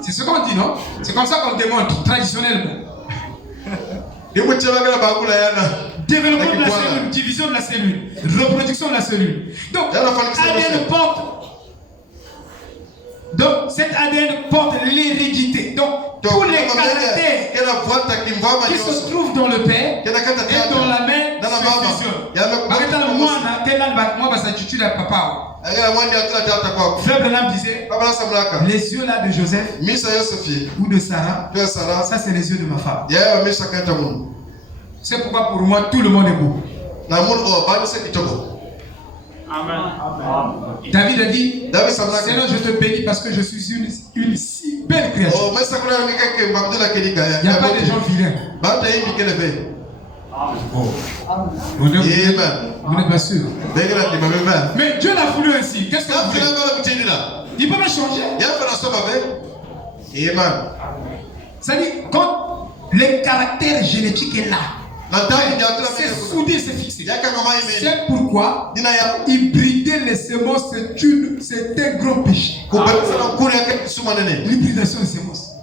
c'est ce qu'on dit, non? C'est comme ça qu'on démontre traditionnellement. Développement de la cellule, division de la cellule, reproduction de la cellule. Donc, cet ADN porte l'hérédité. Donc, tous les caractères qui se trouvent dans le père et dans la mère se fusionnent. Frère Branham disait, les yeux là de Joseph ou de Sarah, ça c'est les yeux de ma femme. C'est pourquoi pour moi tout le monde est beau. Amen. David a dit, Seigneur, je te bénis parce que je suis une si belle créature. Il n'y a pas de gens vilains. Vous n'êtes pas sûr. Mais Dieu l'a voulu ainsi. Qu'est-ce que vous voulez? Il peut me changer. C'est-à-dire, quand le caractère génétique est là, c'est soudé, c'est fixé. C'est pourquoi hybrider les semences, c'est un gros péché. L'hybridation des semences.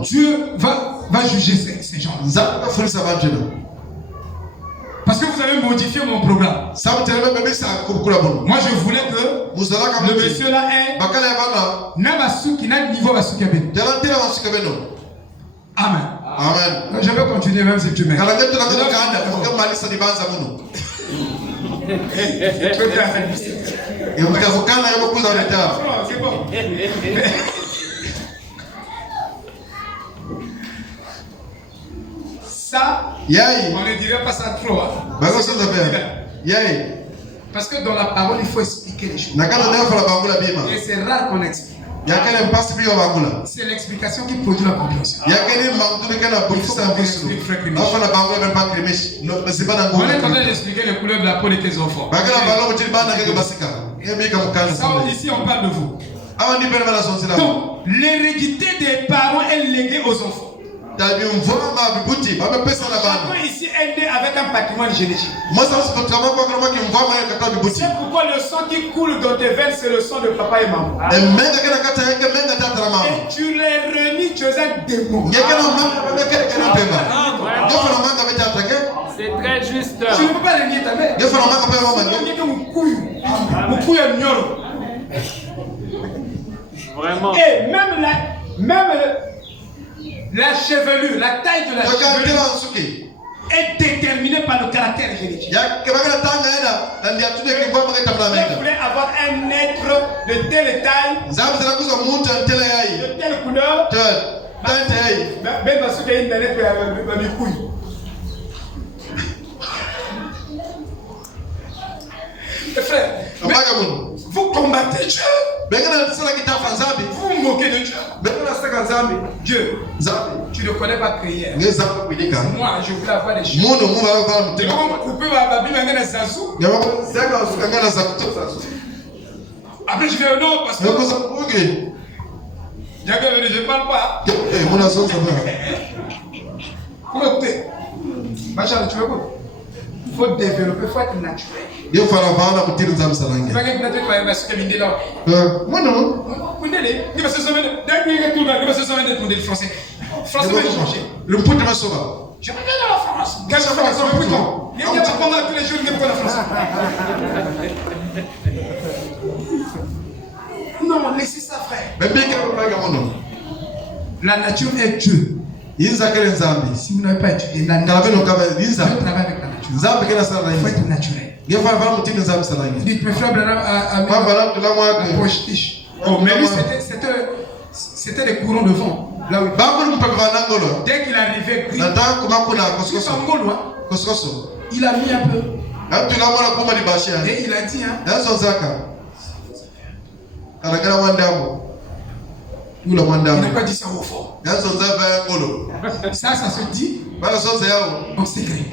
Dieu va juger ces gens. Parce que vous avez modifié mon programme. Moi je voulais que le monsieur là ait Nabasuki n'a niveau Basuki Abeno. Amen. Amen. Je vais continuer même si tu m'aimes. C'est bon. Ça, on ne dirait pas ça trop. Parce que dans la parole, il faut expliquer les choses. Et c'est rare qu'on explique. C'est l'explication qui produit la compréhension. On est en train d'expliquer les couleurs de la peau de tes enfants. Ça, ici, on parle de vous. Donc, l'hérédité des parents est léguée aux enfants. Chacun ici est né avec un patrimoine génétique. C'est pourquoi le sang qui coule dans tes veines, c'est le sang de papa et maman. Et tu les renis, tu es un démon. C'est très juste. Tu ne peux pas renier ta mère. Vraiment. Et même la chevelure, la taille de la chevelure est déterminée par le caractère génétique. Vous voulez avoir un être de telle taille, de telle couleur, même parce qu'il y a une lettre à mes couilles. Frère, vous combattez Dieu. Vous vous moquez de Dieu. Dieu, tu ne connais pas prière. Moi, je voulais avoir des choses. Tu vas me couper ma Bible avec un zazou. Après, je vais non parce que. Je ne parle pas. Vous m'écoutez? Machin, tu m'écoutes? Il faut développer, il faut être naturel. Dio fara bana mutiru za msalange. Fanya kuna tu kwa basi kama ndela. Mwana. Kundele, ni basi soma depuis que tout le basi soma de français. Français va changer. Le mputi masoba. Je vais aller à la France. Quand je vais à Putain. Il y a pas mal tous les jours mais pas la France. Non, laissez ça frère. Bébé quand on va mono. La nature est Dieu. Inza kele nzambi. Si vous n'avez pas étudié la nature. Kalabe no kaba inza. Je travaille avec la nature. Nzambi kele sala inza. Il faut être naturel. Dia fara fara mutiru za msalange. Il préfère à Baba la mwa postiche. Oh, mais lui c'était des courants de vent. Là où dès qu'il arrivait gris. Il a mis un peu. Et il a dit il n'a pas dit ça au fond. Ça se dit. Donc c'est gris.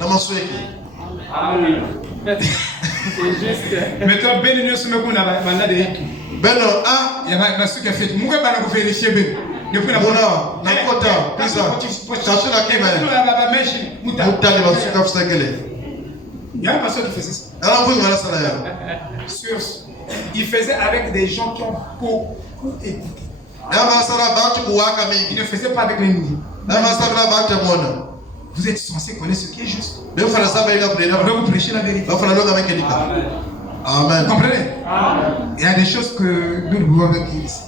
C'est juste. Maintenant, Ben nous sommes qu'on a malade de Hiki. Beno a. Il y a ma soeur qui a fait. Mouga bana ko vérifier Ben. Depuis la Mona na kota pisa. Tachuna kima. Mutali basuka fusakele. Il y a un pasteur qui faisait ça. Alors vous voilà ça là. Il faisait avec des gens qui ont beaucoup écouté. Il ne faisait pas avec les nouveaux. Vous êtes censé connaître ce qui est juste. On va vous prêcher la vérité. Amen. Vous comprenez? Il y a des choses que nous ne pouvons pas dire ici.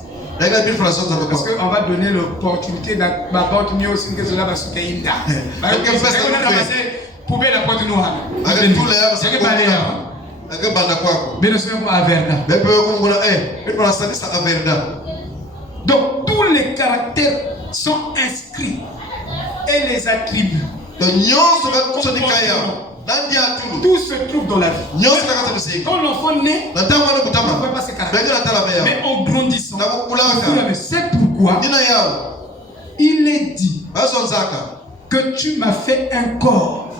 Parce qu'on va donner l'opportunité d'abord aussi que cela va se faire. On a ramassé poubelle à porte noire. Mais nous sommes à Verda. Donc tous les caractères sont inscrits et les attributs. Tout se trouve dans la vie. Quand l'enfant naît, on ne voit pas ses caractères. Mais en grandissant, c'est pourquoi il est dit que tu m'as fait un corps.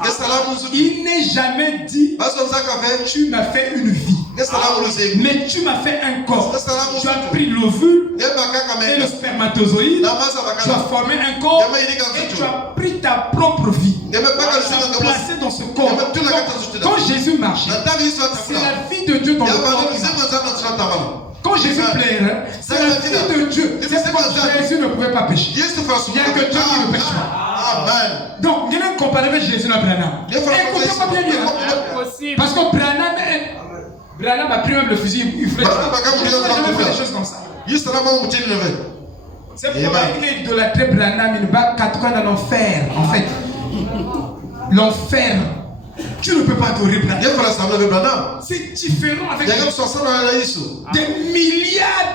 Il n'est jamais dit tu m'as fait une vie. Mais tu m'as fait un corps. Tu as pris l'ovule et le spermatozoïde. Tu as formé un corps et tu as pris ta propre vie. Tu as placé dans ce corps. Quand Jésus marchait, c'est la vie de Dieu dans le corps. Quand Jésus plairait, c'est la vie de Dieu. C'est pourquoi Jésus ne pouvait pas pécher. Il n'y a que Dieu qui ne pêche pas. Donc, il y a une comparaison avec Jésus et Branham. Écoutez pas bien bien. Parce que Branham a pris même le fusil. Il voulait faire des choses comme ça. C'est pourquoi il est idolâtré Branham. Il va 4 ans dans l'enfer. En fait, l'enfer. Tu ne peux pas adorer Branham. C'est différent avec des milliards,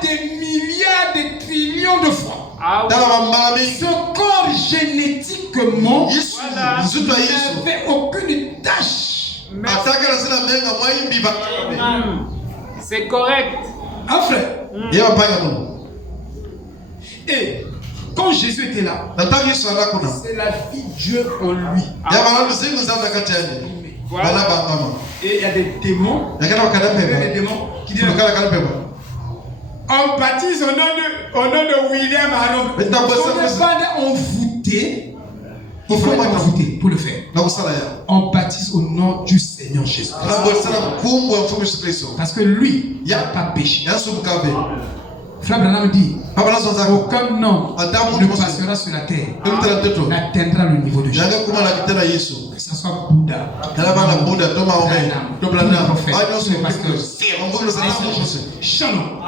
des trillions de fois. Ce corps génétiquement n'avait aucune tâche. C'est correct. Un frère. Et quand Jésus était là, c'est la vie de Dieu en lui. Voilà. Et il y a des démons. Il y a des démons qui disent on baptise au nom de William Aron. On n'est pas envoûté. Il faut être envoûté pour le faire. On baptise au nom du Seigneur Jésus. Parce que lui, il n'a pas péché. Frère Branham dit aucun nom ne passera sur la terre n'atteindra le niveau de Jésus. Que ce soit Bouddha, Branham, prophète, pasteur, Shalom.